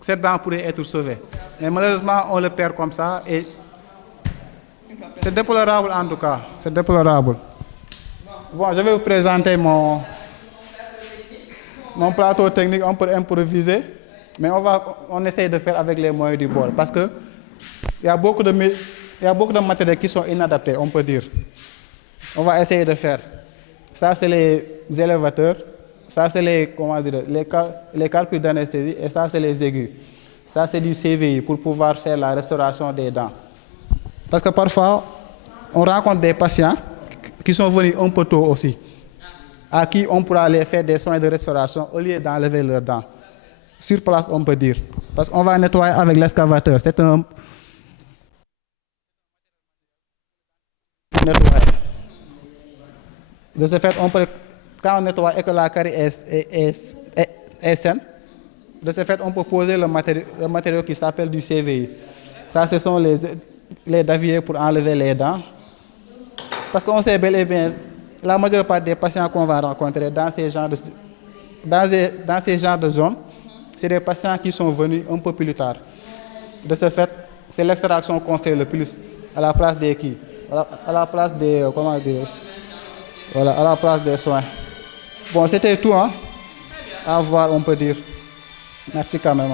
cette dent pourrait être sauvée. Mais malheureusement, on le perd comme ça et c'est déplorable en tout cas. C'est déplorable. Bon, je vais vous présenter mon plateau technique, on peut improviser, mais on essaye de faire avec les moyens du bord parce que il y a beaucoup de matériaux qui sont inadaptés, on peut dire. On va essayer de faire. Ça, c'est les élévateurs, ça, c'est les calculs d'anesthésie et ça, c'est les aigus. Ça, c'est du CVI pour pouvoir faire la restauration des dents. Parce que parfois, on rencontre des patients qui sont venus un peu tôt aussi, à qui on pourra aller faire des soins de restauration au lieu d'enlever leurs dents. Sur place, on peut dire. Parce qu'on va nettoyer avec l'excavateur. C'est un nettoyer. De ce fait, quand on nettoie et que la carie est saine, de ce fait, on peut poser le matériau qui s'appelle du CVI. Ça, ce sont les daviers pour enlever les dents. Parce qu'on sait bel et bien, la majeure partie des patients qu'on va rencontrer dans ces genres de zones, c'est des patients qui sont venus un peu plus tard. De ce fait, c'est l'extraction qu'on fait le plus à la place des qui? À la place des, comment dire, voilà, à la place des soins. Bon, c'était tout, hein, à voir, on peut dire. Merci quand même.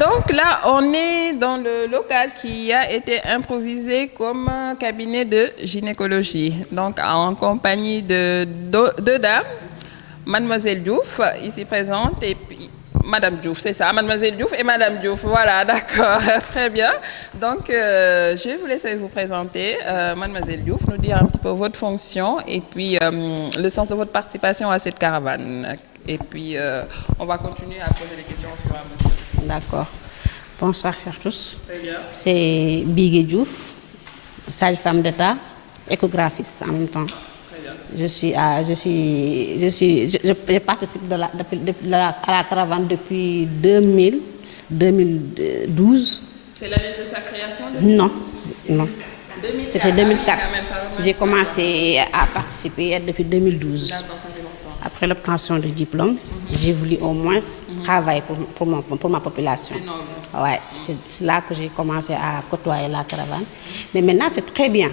Donc là, on est dans le local qui a été improvisé comme cabinet de gynécologie. Donc en compagnie de deux dames, Mademoiselle Diouf, ici présente, et puis Madame Diouf, c'est ça, Mademoiselle Diouf et Madame Diouf. Voilà, d'accord, très bien. Donc je vais vous laisser vous présenter, Mademoiselle Diouf, nous dire un petit peu votre fonction et puis le sens de votre participation à cette caravane. Et puis on va continuer à poser des questions au fur et à mesure. D'accord. Bonsoir, chers tous. C'est Bigué Diouf, sage-femme d'État, échographiste en même temps. Je participe à la caravane depuis 2012. C'est l'année de sa création? Non. C'était 2004. J'ai commencé à participer depuis 2012. Après l'obtention du diplôme, j'ai voulu au moins travailler pour ma population. Ouais, c'est là que j'ai commencé à côtoyer la caravane. Mais maintenant, c'est très bien.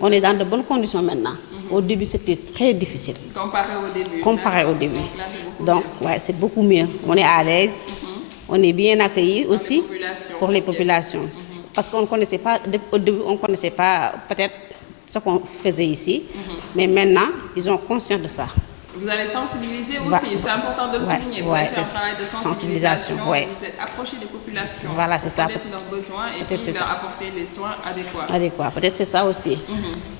On est dans de bonnes conditions maintenant. Au début, c'était très difficile. Comparé au début. Donc, ouais, c'est beaucoup mieux. On est à l'aise. On est bien accueillis aussi pour les populations. Parce qu'on ne connaissait pas, au début, on ne connaissait pas peut-être ce qu'on faisait ici. Mais maintenant, ils ont conscience de ça. Vous allez sensibiliser aussi, c'est important de le souligner. Vous avez fait un travail de sensibilisation, vous êtes approché des populations. Voilà, c'est ça. Connaître leurs besoins et puis leur apporter les soins adéquats. Peut-être c'est ça aussi.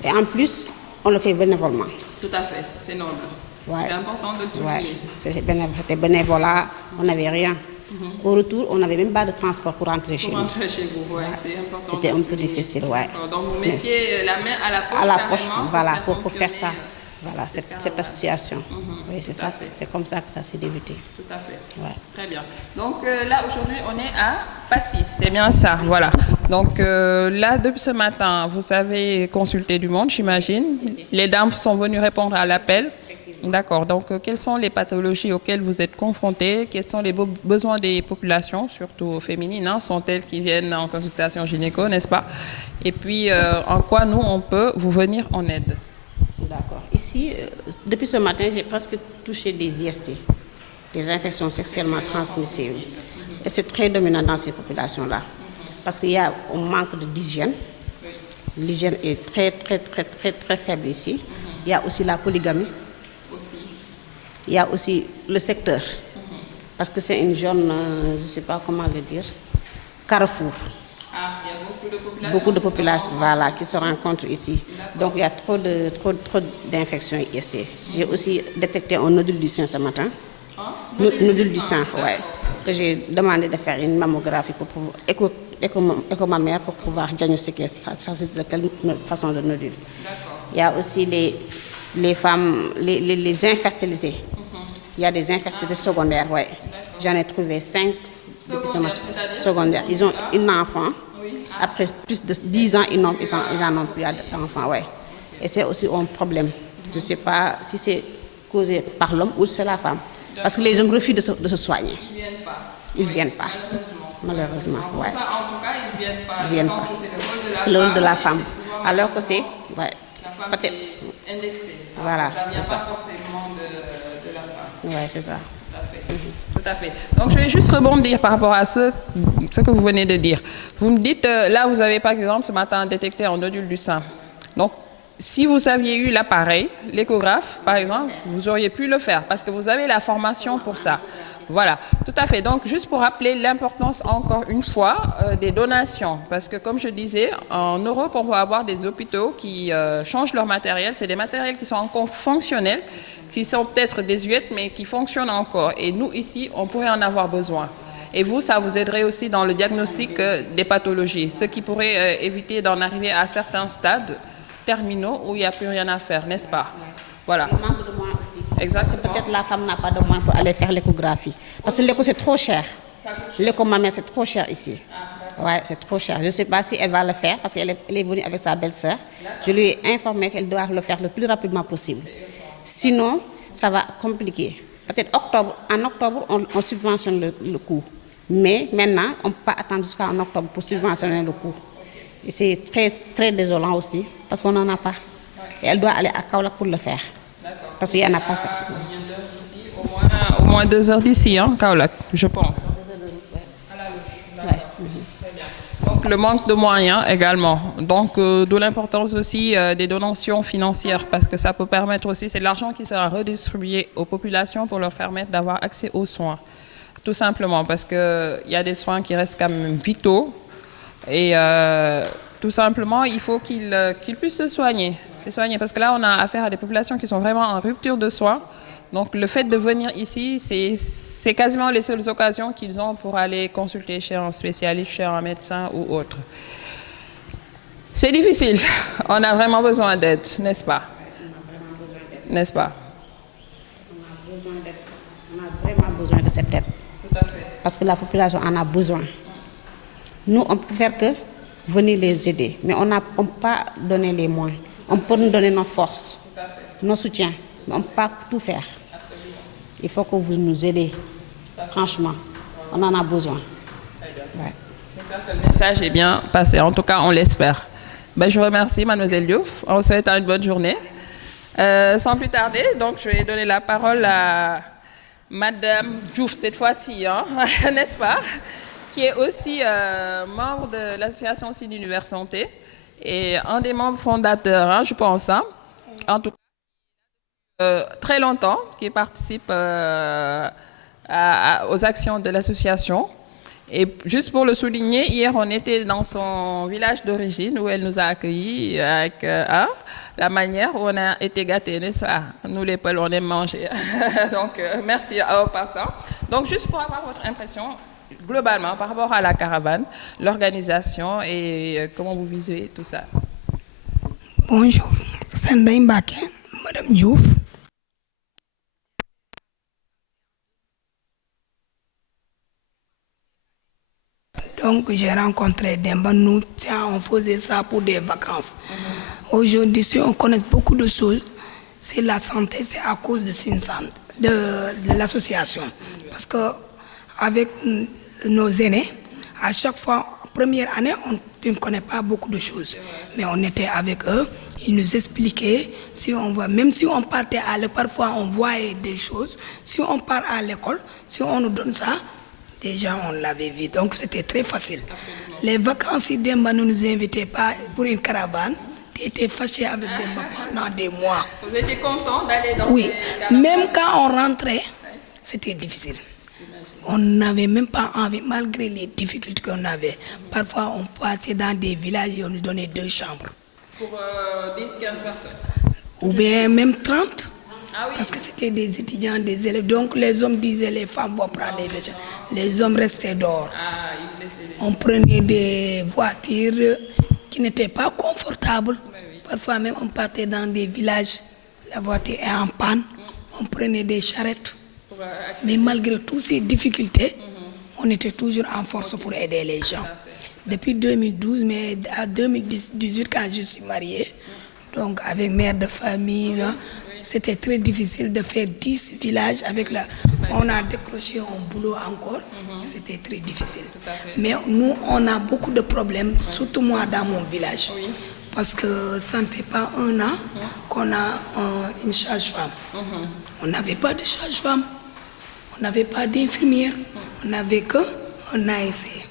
Et en plus, on le fait bénévolement. Tout à fait, c'est noble. C'est important de le souligner. C'était bénévolat, on n'avait rien. Au retour, on n'avait même pas de transport pour rentrer chez nous. C'est important. C'était un peu difficile, Donc vous mettiez la main à la poche, voilà, pour faire ça. Voilà, cette association. Oui, c'est ça. C'est comme ça que ça s'est débuté. Tout à fait. Très bien. Donc là, aujourd'hui, on est à Passy. C'est bien ça, voilà. Donc là, depuis ce matin, vous avez consulté du monde, j'imagine. Les dames sont venues répondre à l'appel. D'accord. Donc, quelles sont les pathologies auxquelles vous êtes confrontés? Quels sont les besoins des populations, surtout féminines, hein? Sont-elles qui viennent en consultation gynéco, n'est-ce pas? Et puis, en quoi nous, on peut vous venir en aide? D'accord. Ici, depuis ce matin, j'ai presque touché des IST, des infections sexuellement transmissibles. Et c'est très dominant dans ces populations-là. Parce qu'il y a un manque d'hygiène. L'hygiène est très, très, très, très, très faible ici. Il y a aussi la polygamie. Il y a aussi le secteur. Parce que c'est une zone, je ne sais pas comment le dire, carrefour. Il y a beaucoup de populations voilà, qui se rencontrent ici. Donc il y a trop d'infections IST. J'ai aussi détecté un nodule du sein ce matin. Nodule du sein, oui. Que j'ai demandé de faire une mammographie pour pouvoir écho-mammaire pour pouvoir diagnostiquer ça fait de quelle façon de nodule. Il y a aussi les femmes, les infertilités. Il y a des infertilités secondaires, oui. J'en ai trouvé 5 depuis ce matin. Secondaire. Ils ont un enfant. Après plus de 10 ans, ils n'en ont plus d'enfants. Ouais. Et c'est aussi un problème. Je ne sais pas si c'est causé par l'homme ou c'est la femme. Parce que les hommes refusent de se soigner. Ils ne viennent pas. Malheureusement. Ouais. Ça, en tout cas, ils ne viennent pas. C'est le rôle de la femme. Alors que c'est... Ouais. Peut-être. Indexé. Voilà. Ça ne vient pas forcément de la femme. Oui, c'est ça. Tout à fait. Donc, je vais juste rebondir par rapport à ce que vous venez de dire. Vous me dites, là, vous avez par exemple ce matin détecté un nodule du sein. Donc, si vous aviez eu l'appareil, l'échographe, par exemple, vous auriez pu le faire parce que vous avez la formation pour ça. Voilà, tout à fait. Donc, juste pour rappeler l'importance, encore une fois, des donations. Parce que, comme je disais, en Europe, on va avoir des hôpitaux qui changent leur matériel. C'est des matériels qui sont encore fonctionnels, qui sont peut-être désuètes, mais qui fonctionnent encore. Et nous, ici, on pourrait en avoir besoin. Et vous, ça vous aiderait aussi dans le diagnostic des pathologies, ce qui pourrait éviter d'en arriver à certains stades terminaux où il n'y a plus rien à faire, n'est-ce pas? Voilà. Le manque de moyens aussi. Exactement. Parce que peut-être la femme n'a pas de moyens pour aller faire l'échographie. Parce que l'écho, c'est trop cher. L'écho mammaire, c'est trop cher ici. Ouais, c'est trop cher. Je ne sais pas si elle va le faire parce qu'elle est venue avec sa belle-sœur. Je lui ai informé qu'elle doit le faire le plus rapidement possible. Sinon, ça va compliquer. Peut-être en octobre, on subventionne le coût. Mais maintenant, on ne peut pas attendre jusqu'en octobre pour subventionner le coût. Et c'est très, très désolant aussi parce qu'on n'en a pas. Et elle doit aller à Kaolack pour le faire. Parce qu'il n'y en a pas ça. Au moins 2 heures d'ici, hein, Kaolack, je pense. Donc, le manque de moyens également. Donc, d'où l'importance aussi des donations financières parce que ça peut permettre aussi, c'est de l'argent qui sera redistribué aux populations pour leur permettre d'avoir accès aux soins. Tout simplement parce qu'il y a des soins qui restent quand même vitaux et tout simplement, il faut qu'ils puissent se soigner. Parce que là, on a affaire à des populations qui sont vraiment en rupture de soins. Donc, le fait de venir ici, c'est quasiment les seules occasions qu'ils ont pour aller consulter chez un spécialiste, chez un médecin ou autre. C'est difficile. On a vraiment besoin d'aide, n'est-ce pas? N'est-ce pas? On a vraiment besoin de cette aide. Tout à fait. Parce que la population en a besoin. Nous, on peut faire que venir les aider. Mais on ne peut pas donner les moyens. On peut nous donner notre force, nos soutiens. Mais on ne peut pas tout faire. Absolument. Il faut que vous nous aidez. Franchement, on en a besoin. Ouais. J'espère que le message est bien passé. En tout cas, on l'espère. Ben, je vous remercie, Mademoiselle Diouf. On vous souhaite une bonne journée. Sans plus tarder, donc, je vais donner la parole à Madame Diouf, cette fois-ci, hein, n'est-ce pas? Qui est aussi membre de l'association Sine Univers Santé et un des membres fondateurs, hein, je pense, hein, en tout cas, très longtemps, qui participe aux actions de l'association. Et juste pour le souligner, hier, on était dans son village d'origine où elle nous a accueillis avec la manière où on a été gâtés, n'est-ce pas? Nous, les Peuls, on aime manger. Donc, merci au passant. Donc, juste pour avoir votre impression, globalement, par rapport à la caravane, l'organisation et comment vous visualisez tout ça. Bonjour, Sanday Mbake, Madame Diouf. Donc j'ai rencontré Demba, nous, on faisait ça pour des vacances. Aujourd'hui, si on connaît beaucoup de choses, c'est la santé, c'est à cause de l'association. Parce que avec nos aînés, à chaque fois, première année, on ne connaît pas beaucoup de choses. Mais on était avec eux, ils nous expliquaient, si on voit, même si on partait à l'école, parfois on voyait des choses. Si on part à l'école, si on nous donne ça, déjà on l'avait vu. Donc c'était très facile. Absolument. Les vacances, Demba ne nous invitait pas pour une caravane. Tu étais fâché avec Demba pendant des mois. Vous étiez content d'aller dans Oui, même quand on rentrait, c'était difficile. On n'avait même pas envie, malgré les difficultés qu'on avait. Parfois, on partait dans des villages et on nous donnait 2 chambres. Pour 10-15 personnes. Ou bien même 30. Ah oui. Parce que c'était des étudiants, des élèves. Donc les hommes disaient les femmes vont prendre les 2 chambres. Les hommes restaient dehors. Ah, on prenait des voitures qui n'étaient pas confortables. Oui. Parfois même on partait dans des villages, la voiture est en panne. On prenait des charrettes. Mais malgré toutes ces difficultés, on était toujours en force pour aider les gens. Depuis 2012, mais à 2018, quand je suis mariée, donc avec mère de famille, c'était très difficile de faire 10 villages avec la... On a décroché un boulot encore, c'était très difficile. Mais nous, on a beaucoup de problèmes, surtout moi dans mon village. Parce que ça ne fait pas un an qu'on a une sage-femme. On n'avait pas de sage-femme, on n'avait pas d'infirmière, on n'avait qu'un ASC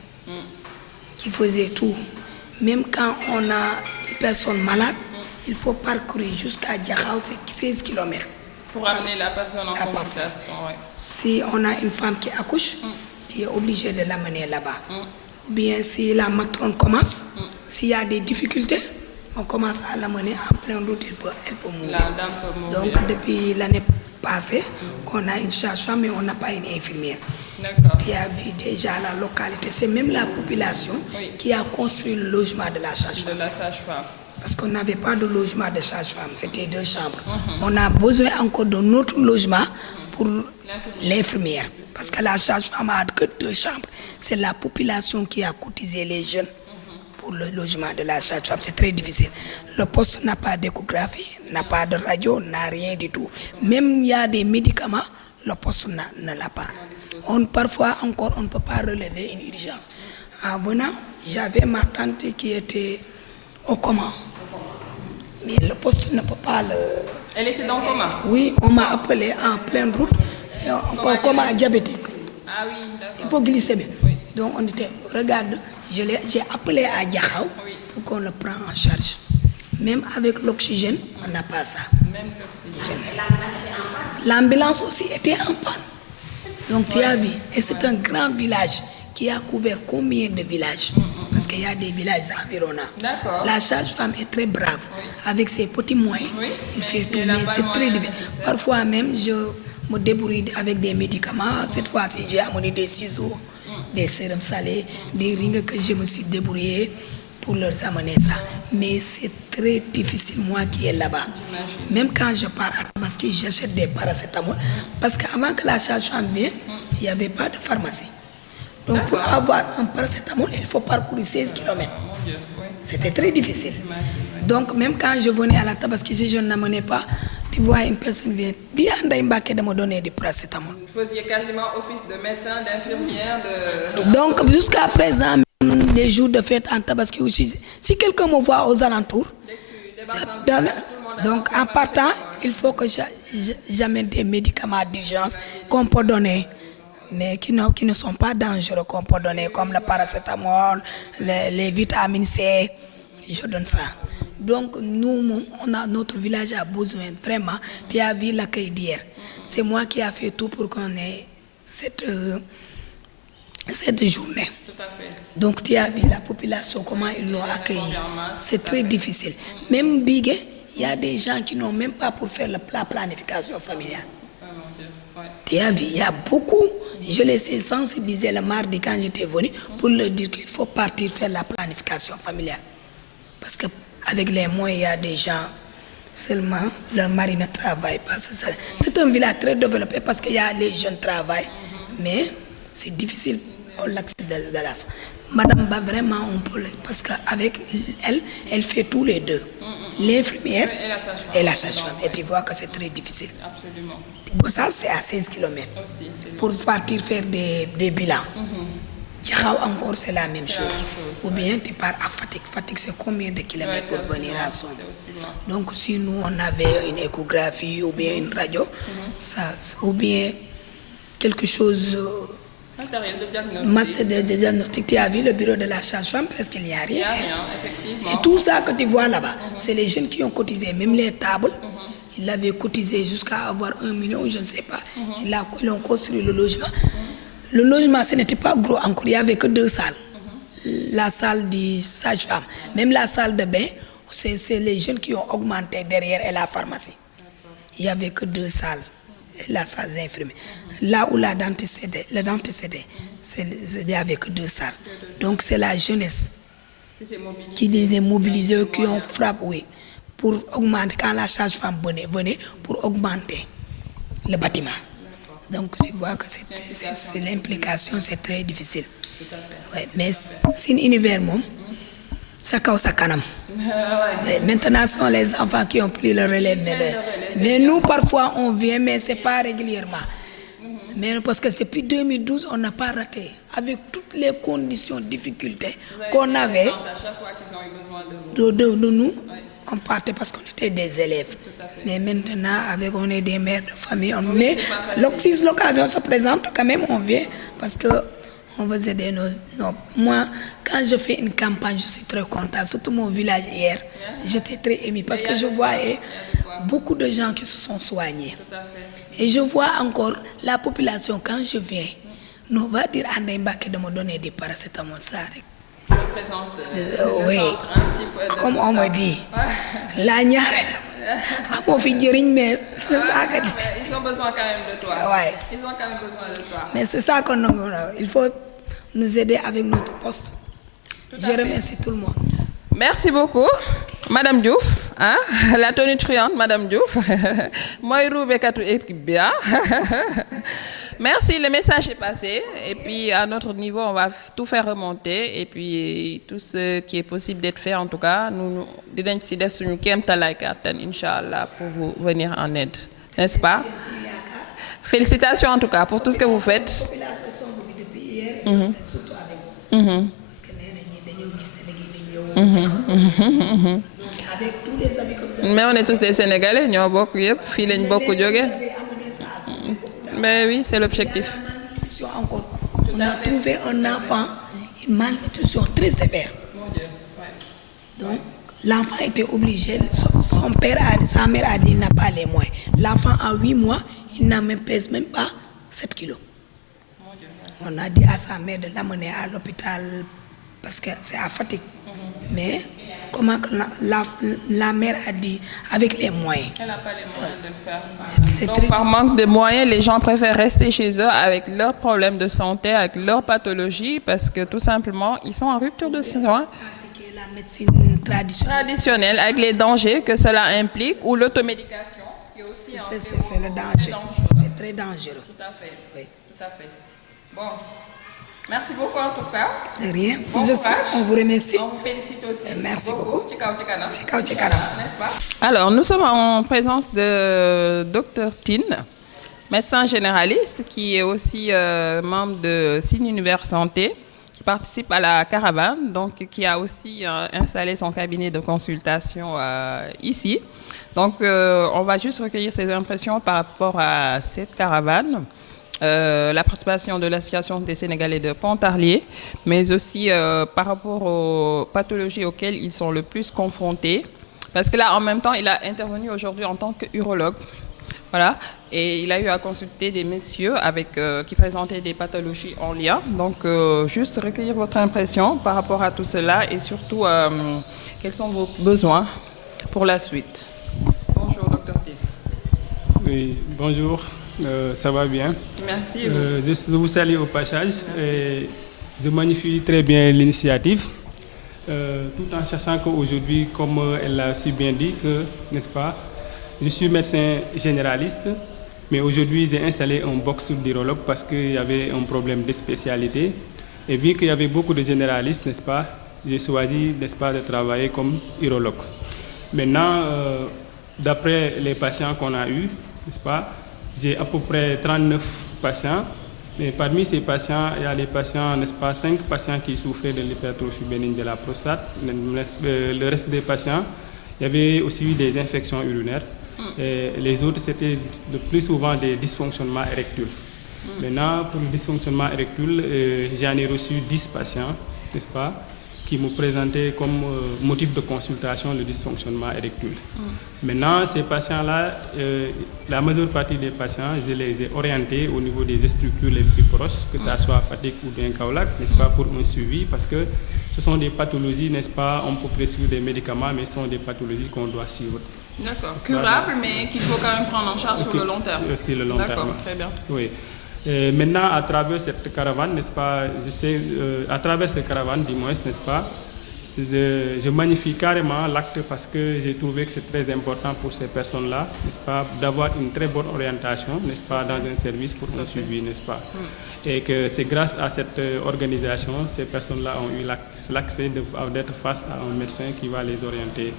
qui faisait tout. Même quand on a une personne malade, il faut parcourir jusqu'à Diakhao, c'est 16 km. Pour amener la personne en consultation. Si on a une femme qui accouche, tu es obligé de l'amener là-bas. Ou bien si la matrone commence, s'il y a des difficultés, on commence à l'amener en pleine route, elle peut mourir. Donc depuis l'année passée, on a une sage-femme, mais on n'a pas une infirmière. Tu as vu déjà la localité, c'est même la population qui a construit le logement de la sage-femme. Parce qu'on n'avait pas de logement de sage-femme, c'était 2 chambres. On a besoin encore de notre logement pour l'infirmière. Parce que la sage-femme n'a que 2 chambres. C'est la population qui a cotisé les jeunes pour le logement de la sage-femme. C'est très difficile. Le poste n'a pas d'échographie, n'a pas de radio, n'a rien du tout. Même il y a des médicaments, le poste ne l'a pas. Parfois encore, on ne peut pas relever une urgence. En venant, j'avais ma tante qui était au coma. Mais le poste ne peut pas le... Elle était dans le coma? Oui, on m'a appelé en pleine route, coma diabétique. Ah oui, d'accord. Hypoglycémie. Donc on était, regarde, j'ai appelé à Diakhao pour qu'on le prenne en charge. Même avec l'oxygène, on n'a pas ça. Même l'oxygène. L'ambulance aussi était en panne. Donc tu as vu, et c'est un grand village qui a couvert combien de villages? Parce qu'il y a des villages environnants. La sage-femme est très brave. Avec ses petits moyens, il fait tout, mais c'est très difficile. Parfois même, je me débrouille avec des médicaments. Cette fois-ci, j'ai amené des ciseaux, des sérums salés, des rings que je me suis débrouillé pour leur amener ça. Mais c'est très difficile, moi qui est là-bas. Même quand je pars à Tabaski, j'achète des paracétamol. Parce qu'avant que la sage-femme vienne, il n'y avait pas de pharmacie. Donc pour avoir un paracétamol, il faut parcourir 16 km. C'était très difficile. Donc même quand je venais à la Tabaski, je n'amenais pas, tu vois une personne vient, dis à Ndaye Mbacké de me donner du paracétamol. Vous faisiez quasiment office de médecin, d'infirmière, de... Donc jusqu'à présent, des jours de fête en Tabaski aussi, si quelqu'un me voit aux alentours, donc en partant, il faut que j'amène des médicaments d'urgence qu'on peut donner, mais qui ne sont pas dangereux, qu'on peut donner, comme le paracétamol, les vitamines C, je donne ça. Donc nous, notre village a besoin vraiment, tu as vu l'accueil d'hier. C'est moi qui ai fait tout pour qu'on ait cette journée. Tout à fait. Donc tu as vu la population, comment ils l'ont accueilli. C'est très difficile. Même Bigué, il y a des gens qui n'ont même pas pour faire la planification familiale. Tu as vu, il y a beaucoup. Je les ai sensibilisés le mardi quand j'étais venu pour leur dire qu'il faut partir faire la planification familiale. Parce qu'avec les moyens, il y a des gens, seulement leur mari ne travaille pas. C'est un village très développé parce qu'il y a les jeunes travaillent. Mais c'est difficile pour l'accès de Dallas. Madame Ba, vraiment, on peut, parce qu'avec elle, elle fait tous les deux. L'infirmière et la sage-femme. Et tu vois que c'est très difficile. Absolument. Ça, c'est à 16 km. Pour partir faire des bilans. Diakhao encore, c'est la même chose. Ou bien tu pars à Fatick. Fatick, c'est combien de kilomètres pour venir à Som? Donc, si nous, on avait une échographie ou bien une radio, ou bien quelque chose... matériel de diagnostic. Tu as vu le bureau de la sage-femme, presque il n'y a rien. Et tout ça que tu vois là-bas, c'est les jeunes qui ont cotisé, même les tables. Ils avaient cotisé jusqu'à avoir 1 million, je ne sais pas. Ils ont construit le logement. Le logement, ce n'était pas gros encore, il n'y avait que 2 salles. La salle du sage-femme, même la salle de bain, c'est les jeunes qui ont augmenté derrière et la pharmacie. Il n'y avait que 2 salles. La salle d'infirmière. Là où le dentiste était, il n'y avait que 2 salles. Donc c'est la jeunesse qui les a mobilisés, qui ont frappé, pour augmenter, quand la sage-femme venait, pour augmenter le bâtiment. Donc je vois que c'est l'implication, c'est très difficile. Ouais, mais c'est un univers, ça cause ça canam. Maintenant, ce sont les enfants qui ont pris le relais. Mais nous, parfois, on vient, mais ce n'est pas régulièrement. Mais parce que depuis 2012, on n'a pas raté. Avec toutes les conditions, difficultés qu'on avait, de nous, on partait parce qu'on était des élèves. Mais maintenant, on est des mères de famille. Mais si l'occasion se présente, quand même, on vient parce que on veut aider moi, quand je fais une campagne, je suis très contente. Surtout mon village hier, j'étais très émue parce que je voyais beaucoup de gens qui se sont soignés. Et je vois encore la population, quand je viens, nous va dire à Ndembake de me donner des paracétamol. Oui, comme on me dit, la ñaarel. Mais c'est ça que... Ils ont besoin quand même de toi. Ouais. Ils ont quand même besoin de toi. Mais c'est ça qu'on a. Il faut nous aider avec notre poste. Je remercie tout le monde. Merci beaucoup, Madame Diouf, hein? La tenue truande, Madame Diouf. Moi, merci, le message est passé. Et puis, à notre niveau, on va tout faire remonter. Et puis, tout ce qui est possible d'être fait, en tout cas, nous Inch'Allah, pour vous venir en aide. N'est-ce pas? Félicitations, en tout cas, pour tout ce que vous faites. Mais on est tous des Sénégalais, nous avons beaucoup de mais oui, c'est l'objectif. On a trouvé un enfant, une malnutrition très sévère. Donc, l'enfant était obligé, sa mère a dit qu'il n'a pas les moyens. L'enfant a 8 mois, il ne pèse même pas 7 kilos. On a dit à sa mère de l'amener à l'hôpital parce que c'est à fatigue. Mais comment la mère a dit avec les moyens. Elle n'a pas les moyens de le faire. Donc, par manque de moyens, les gens préfèrent rester chez eux avec leurs problèmes de santé, avec leurs pathologies, parce que tout simplement, ils sont en rupture de soins. La médecine traditionnelle, avec les dangers que cela implique, ou l'automédication. C'est le danger. C'est très dangereux. Tout à fait. Oui. Tout à fait. Bon. Merci beaucoup en tout cas. De rien. Bon On vous remercie. On vous félicite aussi. Merci beaucoup. Alors, nous sommes en présence de Dr Tine, médecin généraliste qui est aussi membre de Signe Univers Santé, qui participe à la caravane, donc qui a aussi installé son cabinet de consultation ici. Donc, on va juste recueillir ses impressions par rapport à cette caravane. La participation de l'Association des Sénégalais de Pontarlier, mais aussi par rapport aux pathologies auxquelles ils sont le plus confrontés. Parce que là, en même temps, il a intervenu aujourd'hui en tant qu'urologue. Voilà. Et il a eu à consulter des messieurs qui présentaient des pathologies en lien. Donc, juste recueillir votre impression par rapport à tout cela et surtout, quels sont vos besoins pour la suite. Bonjour, Dr T. Oui, bonjour. Ça va bien. Merci. Je vous salue au passage et je magnifie très bien l'initiative, tout en sachant qu'aujourd'hui, comme elle l'a si bien dit, n'est-ce pas, je suis médecin généraliste, mais aujourd'hui j'ai installé un box d'urologue parce qu'il y avait un problème de spécialité. Et vu qu'il y avait beaucoup de généralistes, n'est-ce pas, j'ai choisi, n'est-ce pas, de travailler comme urologue. Maintenant, d'après les patients qu'on a eus, n'est-ce pas, j'ai à peu près 39 patients, mais parmi ces patients, il y a les patients, n'est-ce pas, 5 patients qui souffraient de l'hypertrophie bénigne de la prostate. Le reste des patients, il y avait aussi des infections urinaires. Et les autres, c'était le plus souvent des dysfonctionnements érectiles. Maintenant, pour le dysfonctionnement érectile, j'en ai reçu 10 patients, n'est-ce pas, qui me présentaient comme motif de consultation le dysfonctionnement érectile. Maintenant, ces patients-là, la majeure partie des patients, je les ai orientés au niveau des structures les plus proches, que ce soit Fatick ou bien Kaolack, n'est-ce pas, pour un suivi, parce que ce sont des pathologies, n'est-ce pas, on peut prescrire des médicaments, mais ce sont des pathologies qu'on doit suivre. D'accord, curables, mais qu'il faut quand même prendre en charge sur le long terme. Sur le long terme. D'accord, très bien. Oui. Et maintenant, à travers cette caravane, n'est-ce pas, je sais, à travers cette caravane, du moins, n'est-ce pas, je magnifie carrément l'acte parce que j'ai trouvé que c'est très important pour ces personnes-là, n'est-ce pas, d'avoir une très bonne orientation, n'est-ce pas, dans un service pour un suivi, n'est-ce pas. Et que c'est grâce à cette organisation, ces personnes-là ont eu l'accès d'être face à un médecin qui va les orienter.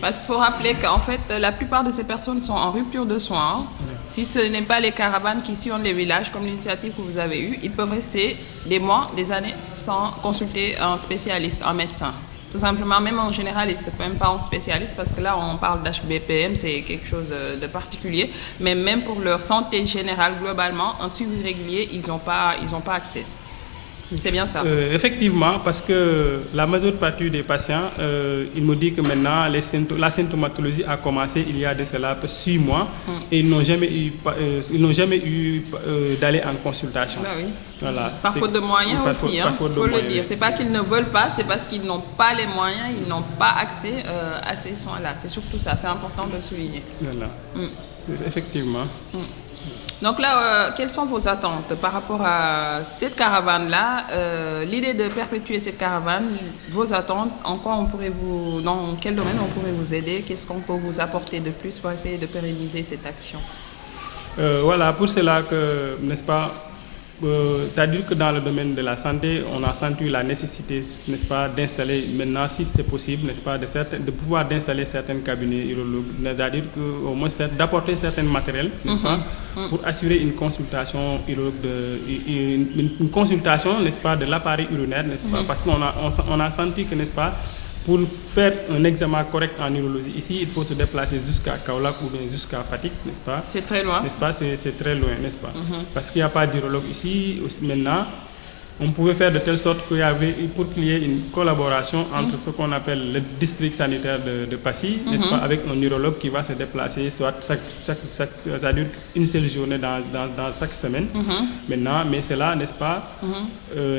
Parce qu'il faut rappeler qu'en fait, la plupart de ces personnes sont en rupture de soins. Si ce n'est pas les caravanes qui sillonnent les villages, comme l'initiative que vous avez eue, ils peuvent rester des mois, des années sans consulter un spécialiste, un médecin. Tout simplement, même en généraliste, même pas en spécialiste, parce que là, on parle d'HBPM, c'est quelque chose de particulier. Mais même pour leur santé générale, globalement, un suivi régulier, ils n'ont pas accès. C'est bien ça. Effectivement, parce que la majeure partie des patients, ils me disent que maintenant, la symptomatologie a commencé il y a de cela 6 mois et ils n'ont jamais eu d'aller en consultation. Ah oui. Voilà. Par faute de moyens aussi, il faut le dire. C'est pas qu'ils ne veulent pas, c'est parce qu'ils n'ont pas les moyens, ils n'ont pas accès à ces soins-là. C'est surtout ça, c'est important de le souligner. Voilà. Effectivement. Donc là, quelles sont vos attentes par rapport à cette caravane-là, l'idée de perpétuer cette caravane, vos attentes, dans quel domaine on pourrait vous aider, qu'est-ce qu'on peut vous apporter de plus pour essayer de pérenniser cette action? Voilà, pour cela que, n'est-ce pas, c'est-à-dire que dans le domaine de la santé, on a senti la nécessité, n'est-ce pas, d'installer maintenant, si c'est possible, n'est-ce pas, de pouvoir d'installer certains cabinets urologues, c'est-à-dire qu'au moins d'apporter certains matériels, n'est-ce pas, pour assurer une consultation une consultation, n'est-ce pas, de l'appareil urinaire, n'est-ce pas, parce qu'on a senti que, n'est-ce pas, pour faire un examen correct en urologie ici, il faut se déplacer jusqu'à Kaolack ou bien jusqu'à Fatick, n'est-ce pas? C'est très loin. N'est-ce pas? C'est très loin, n'est-ce pas? Parce qu'il n'y a pas d'urologue ici. Maintenant, on pouvait faire de telle sorte pour qu'il y ait une collaboration entre ce qu'on appelle le district sanitaire de Passy, n'est-ce pas, avec un urologue qui va se déplacer, soit ça dure une seule journée dans chaque semaine. Maintenant, mais cela, n'est-ce pas,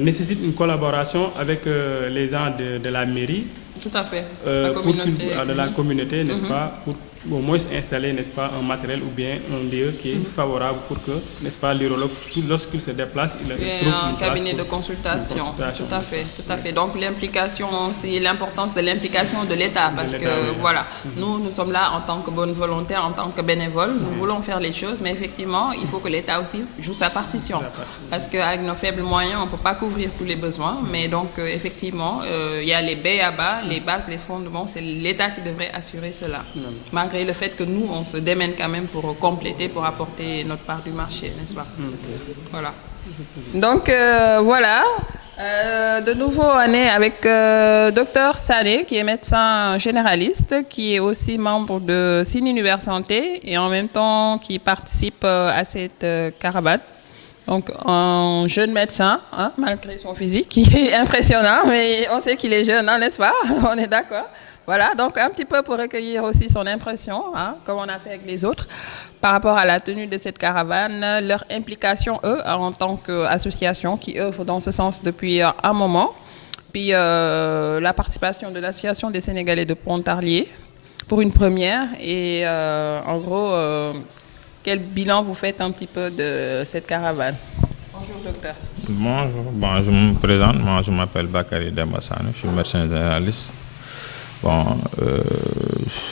nécessite une collaboration avec les gens de la mairie. Tout à fait. De la communauté, n'est-ce pas, pour au moins installer, n'est-ce pas, un matériel ou bien un lieu qui est favorable pour que, n'est-ce pas, l'urologue, lorsqu'il se déplace, il trouve un cabinet de consultation. Tout à fait, tout à fait. Donc l'implication, c'est l'importance de l'implication de l'État, parce que voilà, nous sommes là en tant que bonne volonté, en tant que bénévoles, nous voulons faire les choses, mais effectivement, il faut que l'État aussi joue sa partition, parce qu'avec nos faibles moyens, on ne peut pas couvrir tous les besoins, mais donc effectivement, il y a les baies à bas, les bases, les fondements, c'est l'État qui devrait assurer cela. Malgré le fait que nous, on se démène quand même pour compléter, pour apporter notre part du marché, n'est-ce pas? Voilà. Donc, voilà. De nouveau, on est avec Dr Sané, qui est médecin généraliste, qui est aussi membre de Cine Univers Santé et en même temps qui participe à cette caravane. Donc, un jeune médecin, hein, malgré son physique, qui est impressionnant, mais on sait qu'il est jeune, hein, n'est-ce pas? On est d'accord. Voilà, donc un petit peu pour recueillir aussi son impression, hein, comme on a fait avec les autres, par rapport à la tenue de cette caravane, leur implication, eux, en tant qu'association qui œuvre dans ce sens depuis un moment, puis la participation de l'Association des Sénégalais de Pontarlier pour une première, et en gros, quel bilan vous faites un petit peu de cette caravane? Bonjour, docteur. Bonjour, bon, je me présente, moi je m'appelle Bakary Dembassane, je suis médecin généraliste. Bon,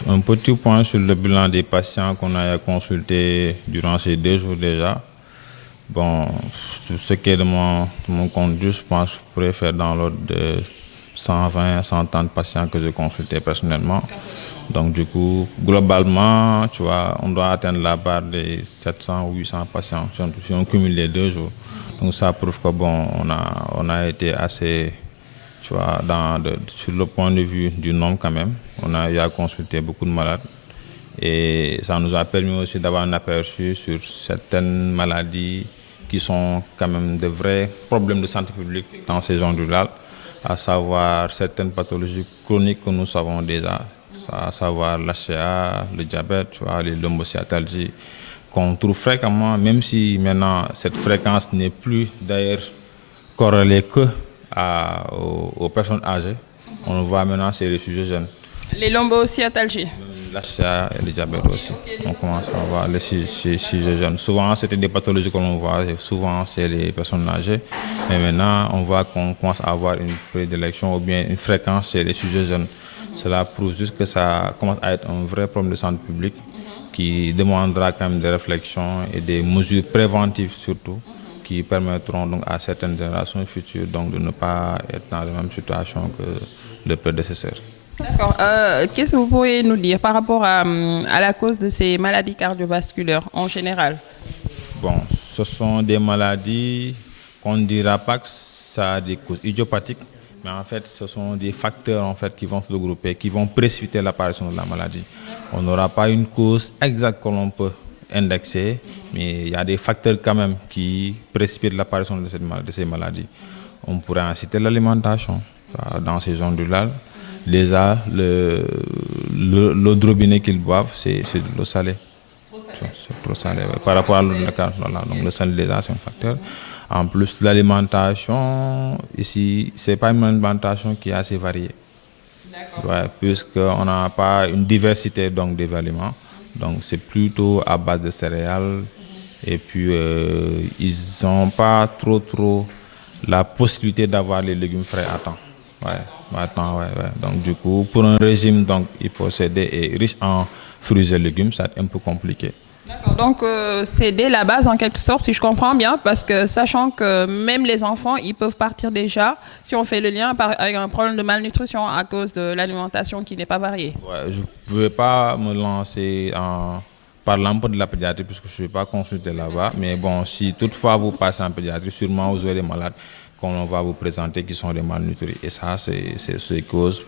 un petit point sur le bilan des patients qu'on a consultés durant ces 2 jours déjà. Bon, sur ce qui est de mon compte, je pense que je pourrais faire dans l'ordre de 120 à 130 patients que j'ai consultés personnellement. Donc du coup, globalement, tu vois, on doit atteindre la barre des 700 ou 800 patients si on cumule les 2 jours. Donc ça prouve que bon, on a été assez... Tu vois, sur le point de vue du nombre quand même, on a eu à consulter beaucoup de malades et ça nous a permis aussi d'avoir un aperçu sur certaines maladies qui sont quand même de vrais problèmes de santé publique dans ces zones rurales, à savoir certaines pathologies chroniques que nous savons déjà, à savoir l'HCA, le diabète, tu vois, les lombocytalgies, qu'on trouve fréquemment, même si maintenant cette fréquence n'est plus d'ailleurs corrélée que aux personnes âgées. On le voit maintenant, c'est les sujets jeunes. Les lombocytalgies. l'HCA et le diabète aussi. On commence à voir les sujets jeunes. Souvent, c'était des pathologies que l'on voit, souvent c'est les personnes âgées. Mais maintenant, on voit qu'on commence à avoir une prédilection ou bien une fréquence chez les sujets jeunes. Cela prouve juste que ça commence à être un vrai problème de santé publique qui demandera quand même des réflexions et des mesures préventives surtout qui permettront donc à certaines générations futures donc de ne pas être dans la même situation que le prédécesseur. D'accord. Qu'est-ce que vous pourriez nous dire par rapport à la cause de ces maladies cardiovasculaires en général? Bon, ce sont des maladies qu'on ne dira pas que ça a des causes idiopathiques, mais en fait, ce sont des facteurs en fait, qui vont se regrouper, qui vont précipiter l'apparition de la maladie. On n'aura pas une cause exacte que l'on peut indexer, mais il y a des facteurs quand même qui précipitent l'apparition de ces maladies. On pourrait en citer l'alimentation. Dans ces zones rurales, déjà, l'eau de robinet qu'ils boivent, c'est de l'eau salée. C'est trop salé. Par rapport à l'eau de carte, voilà. Donc le salé déjà, c'est un facteur. En plus, l'alimentation, ici, ce n'est pas une alimentation qui est assez variée. Ouais, puisqu'on n'a pas une diversité donc, des aliments. Donc c'est plutôt à base de céréales. Et puis, ils n'ont pas trop la possibilité d'avoir les légumes frais à temps. Donc du coup, pour un régime donc, hypocédé et riche en fruits et légumes, ça va être un peu compliqué. D'accord. Donc c'est dès la base en quelque sorte, si je comprends bien, parce que sachant que même les enfants, ils peuvent partir déjà, si on fait le lien avec un problème de malnutrition à cause de l'alimentation qui n'est pas variée. Ouais, je ne pouvais pas me lancer en parlant un peu de la pédiatrie puisque je ne suis pas consulté là-bas, mais bon, si toutefois vous passez en pédiatrie, sûrement vous aurez des malades qu'on va vous présenter qui sont des malnutris. Et ça, c'est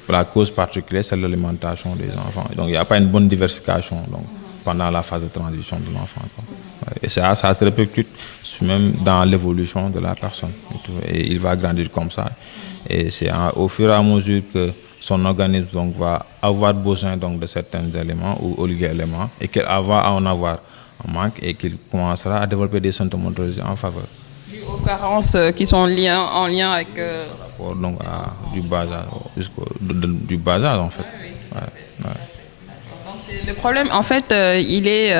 la cause particulière, c'est l'alimentation des enfants. Donc il n'y a pas une bonne diversification donc, pendant la phase de transition de l'enfant. Et ça se répercute même dans l'évolution de la personne. Et il va grandir comme ça. Et c'est au fur et à mesure que son organisme donc, va avoir besoin donc, de certains éléments ou oligo-éléments et qu'il va en avoir en manque et qu'il commencera à développer des symptomatologies en faveur. Aux carences qui sont en lien avec... Rapport donc à du bas âge, du bas âge en fait. Ouais. Donc, le problème en fait il est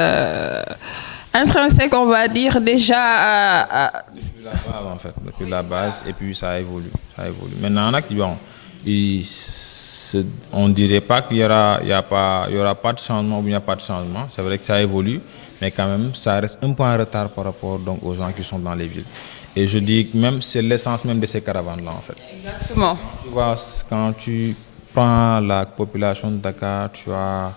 intrinsèque on va dire déjà depuis la base en fait, depuis la base et puis ça évolue. Maintenant on ne dirait pas qu'il n'y aura pas de changement ou il n'y a pas de changement. C'est vrai que ça évolue, mais quand même ça reste un peu en retard par rapport donc, aux gens qui sont dans les villes. Et je dis que même c'est l'essence même de ces caravanes-là en fait. Exactement. Tu vois, quand tu prends la population de Dakar, tu as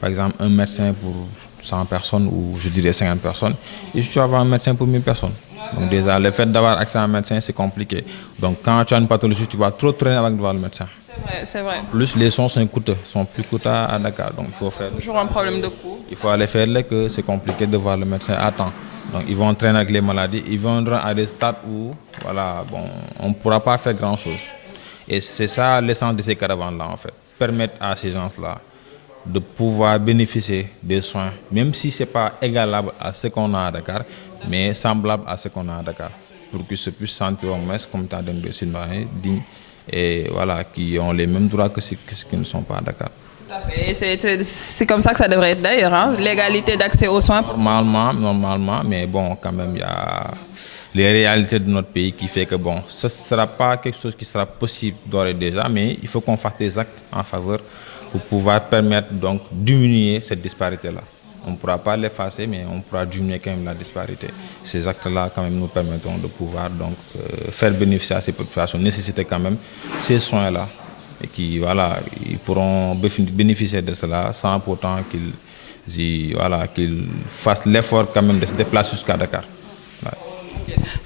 par exemple un médecin pour 100 personnes ou je dirais 50 personnes, et tu vas avoir un médecin pour 1000 personnes. Donc déjà, le fait d'avoir accès à un médecin, c'est compliqué. Donc quand tu as une pathologie, tu vas trop traîner avec devant le médecin. C'est vrai. En plus, les soins sont coûteux, sont plus coûteux à Dakar. Donc il faut faire... Toujours un problème de coût. Il faut aller faire que c'est compliqué de voir le médecin à temps. Donc ils vont traîner avec les maladies, ils vont à des stades où on ne pourra pas faire grand-chose. Et c'est ça l'essence de ces caravanes-là en fait. Permettre à ces gens-là de pouvoir bénéficier des soins, même si ce n'est pas égalable à ce qu'on a à Dakar, mais semblable à ce qu'on a à Dakar, pour qu'ils se puissent sentir au moins comme tant de citoyens dignes et voilà, qui ont les mêmes droits que ceux qui ne sont pas à Dakar. C'est comme ça que ça devrait être d'ailleurs, hein? L'égalité d'accès aux soins. Normalement, mais bon, quand même, il y a les réalités de notre pays qui fait que bon, ce ne sera pas quelque chose qui sera possible d'ores et déjà, mais il faut qu'on fasse des actes en faveur pour pouvoir permettre donc diminuer cette disparité-là. On ne pourra pas l'effacer, mais on pourra diminuer quand même la disparité. Ces actes-là, quand même, nous permettront de pouvoir donc faire bénéficier à ces populations, nécessiter quand même ces soins-là. Et qui, voilà, ils pourront bénéficier de cela sans pourtant qu'ils fassent l'effort quand même de se déplacer jusqu'à Dakar. Ouais.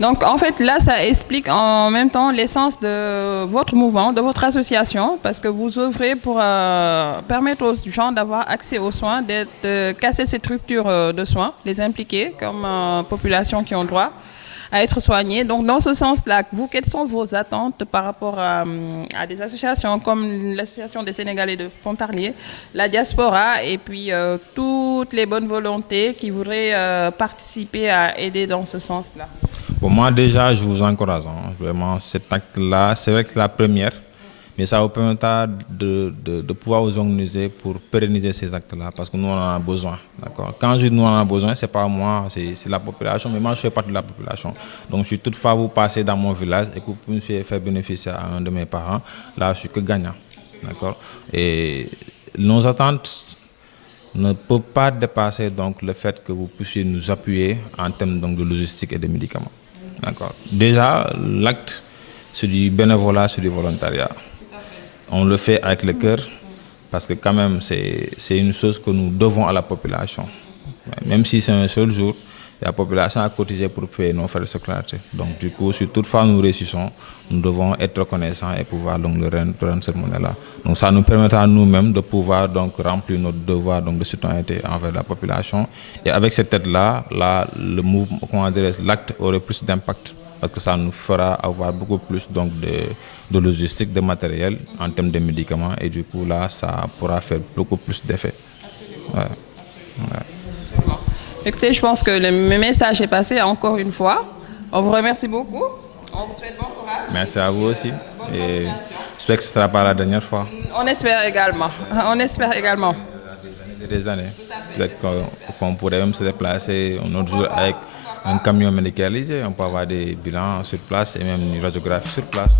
Donc en fait là ça explique en même temps l'essence de votre mouvement, de votre association, parce que vous œuvrez pour permettre aux gens d'avoir accès aux soins, de casser cette rupture de soins, les impliquer comme population qui ont droit à être soignés. Donc dans ce sens-là, vous, quelles sont vos attentes par rapport à des associations comme l'Association des Sénégalais de Pontarlier, la diaspora et puis toutes les bonnes volontés qui voudraient participer à aider dans ce sens-là? Bon, moi déjà, je vous encourage. Vraiment, cet acte-là, c'est vrai que c'est la première, mais ça vous permettra de pouvoir vous organiser pour pérenniser ces actes-là, parce que nous, on en a besoin. D'accord? Quand je dis nous, on en a besoin, ce n'est pas moi, c'est la population, mais moi, je fais partie de la population. Donc, si toutefois vous passez dans mon village et que vous pouvez faire bénéficier à un de mes parents, là, je suis que gagnant. D'accord? Et nos attentes ne peuvent pas dépasser donc, le fait que vous puissiez nous appuyer en termes donc, de logistique et de médicaments. D'accord? Déjà, l'acte, c'est du bénévolat, c'est du volontariat. On le fait avec le cœur parce que quand même, c'est une chose que nous devons à la population. Même si c'est un seul jour, la population a cotisé pour payer nos frais de scolarité. Donc du coup, si toutefois nous réussissons, nous devons être reconnaissants et pouvoir donc le rendre cette monnaie-là. Donc ça nous permettra nous-mêmes de pouvoir donc remplir notre devoir donc, de citoyenneté envers la population. Et avec cette aide-là, le mouvement, l'acte aurait plus d'impact. Parce que ça nous fera avoir beaucoup plus donc, de logistique, de matériel en termes de médicaments. Et du coup, là, ça pourra faire beaucoup plus d'effet. Ouais. Ouais. Écoutez, je pense que le message est passé encore une fois. On vous remercie beaucoup. On vous souhaite bon courage. Merci à vous aussi. Et j'espère que ce ne sera pas la dernière fois. On espère également. On espère également. Des années. Peut-être qu'on pourrait même se déplacer un autre jour avec un camion médicalisé. On peut avoir des bilans sur place et même une radiographie sur place.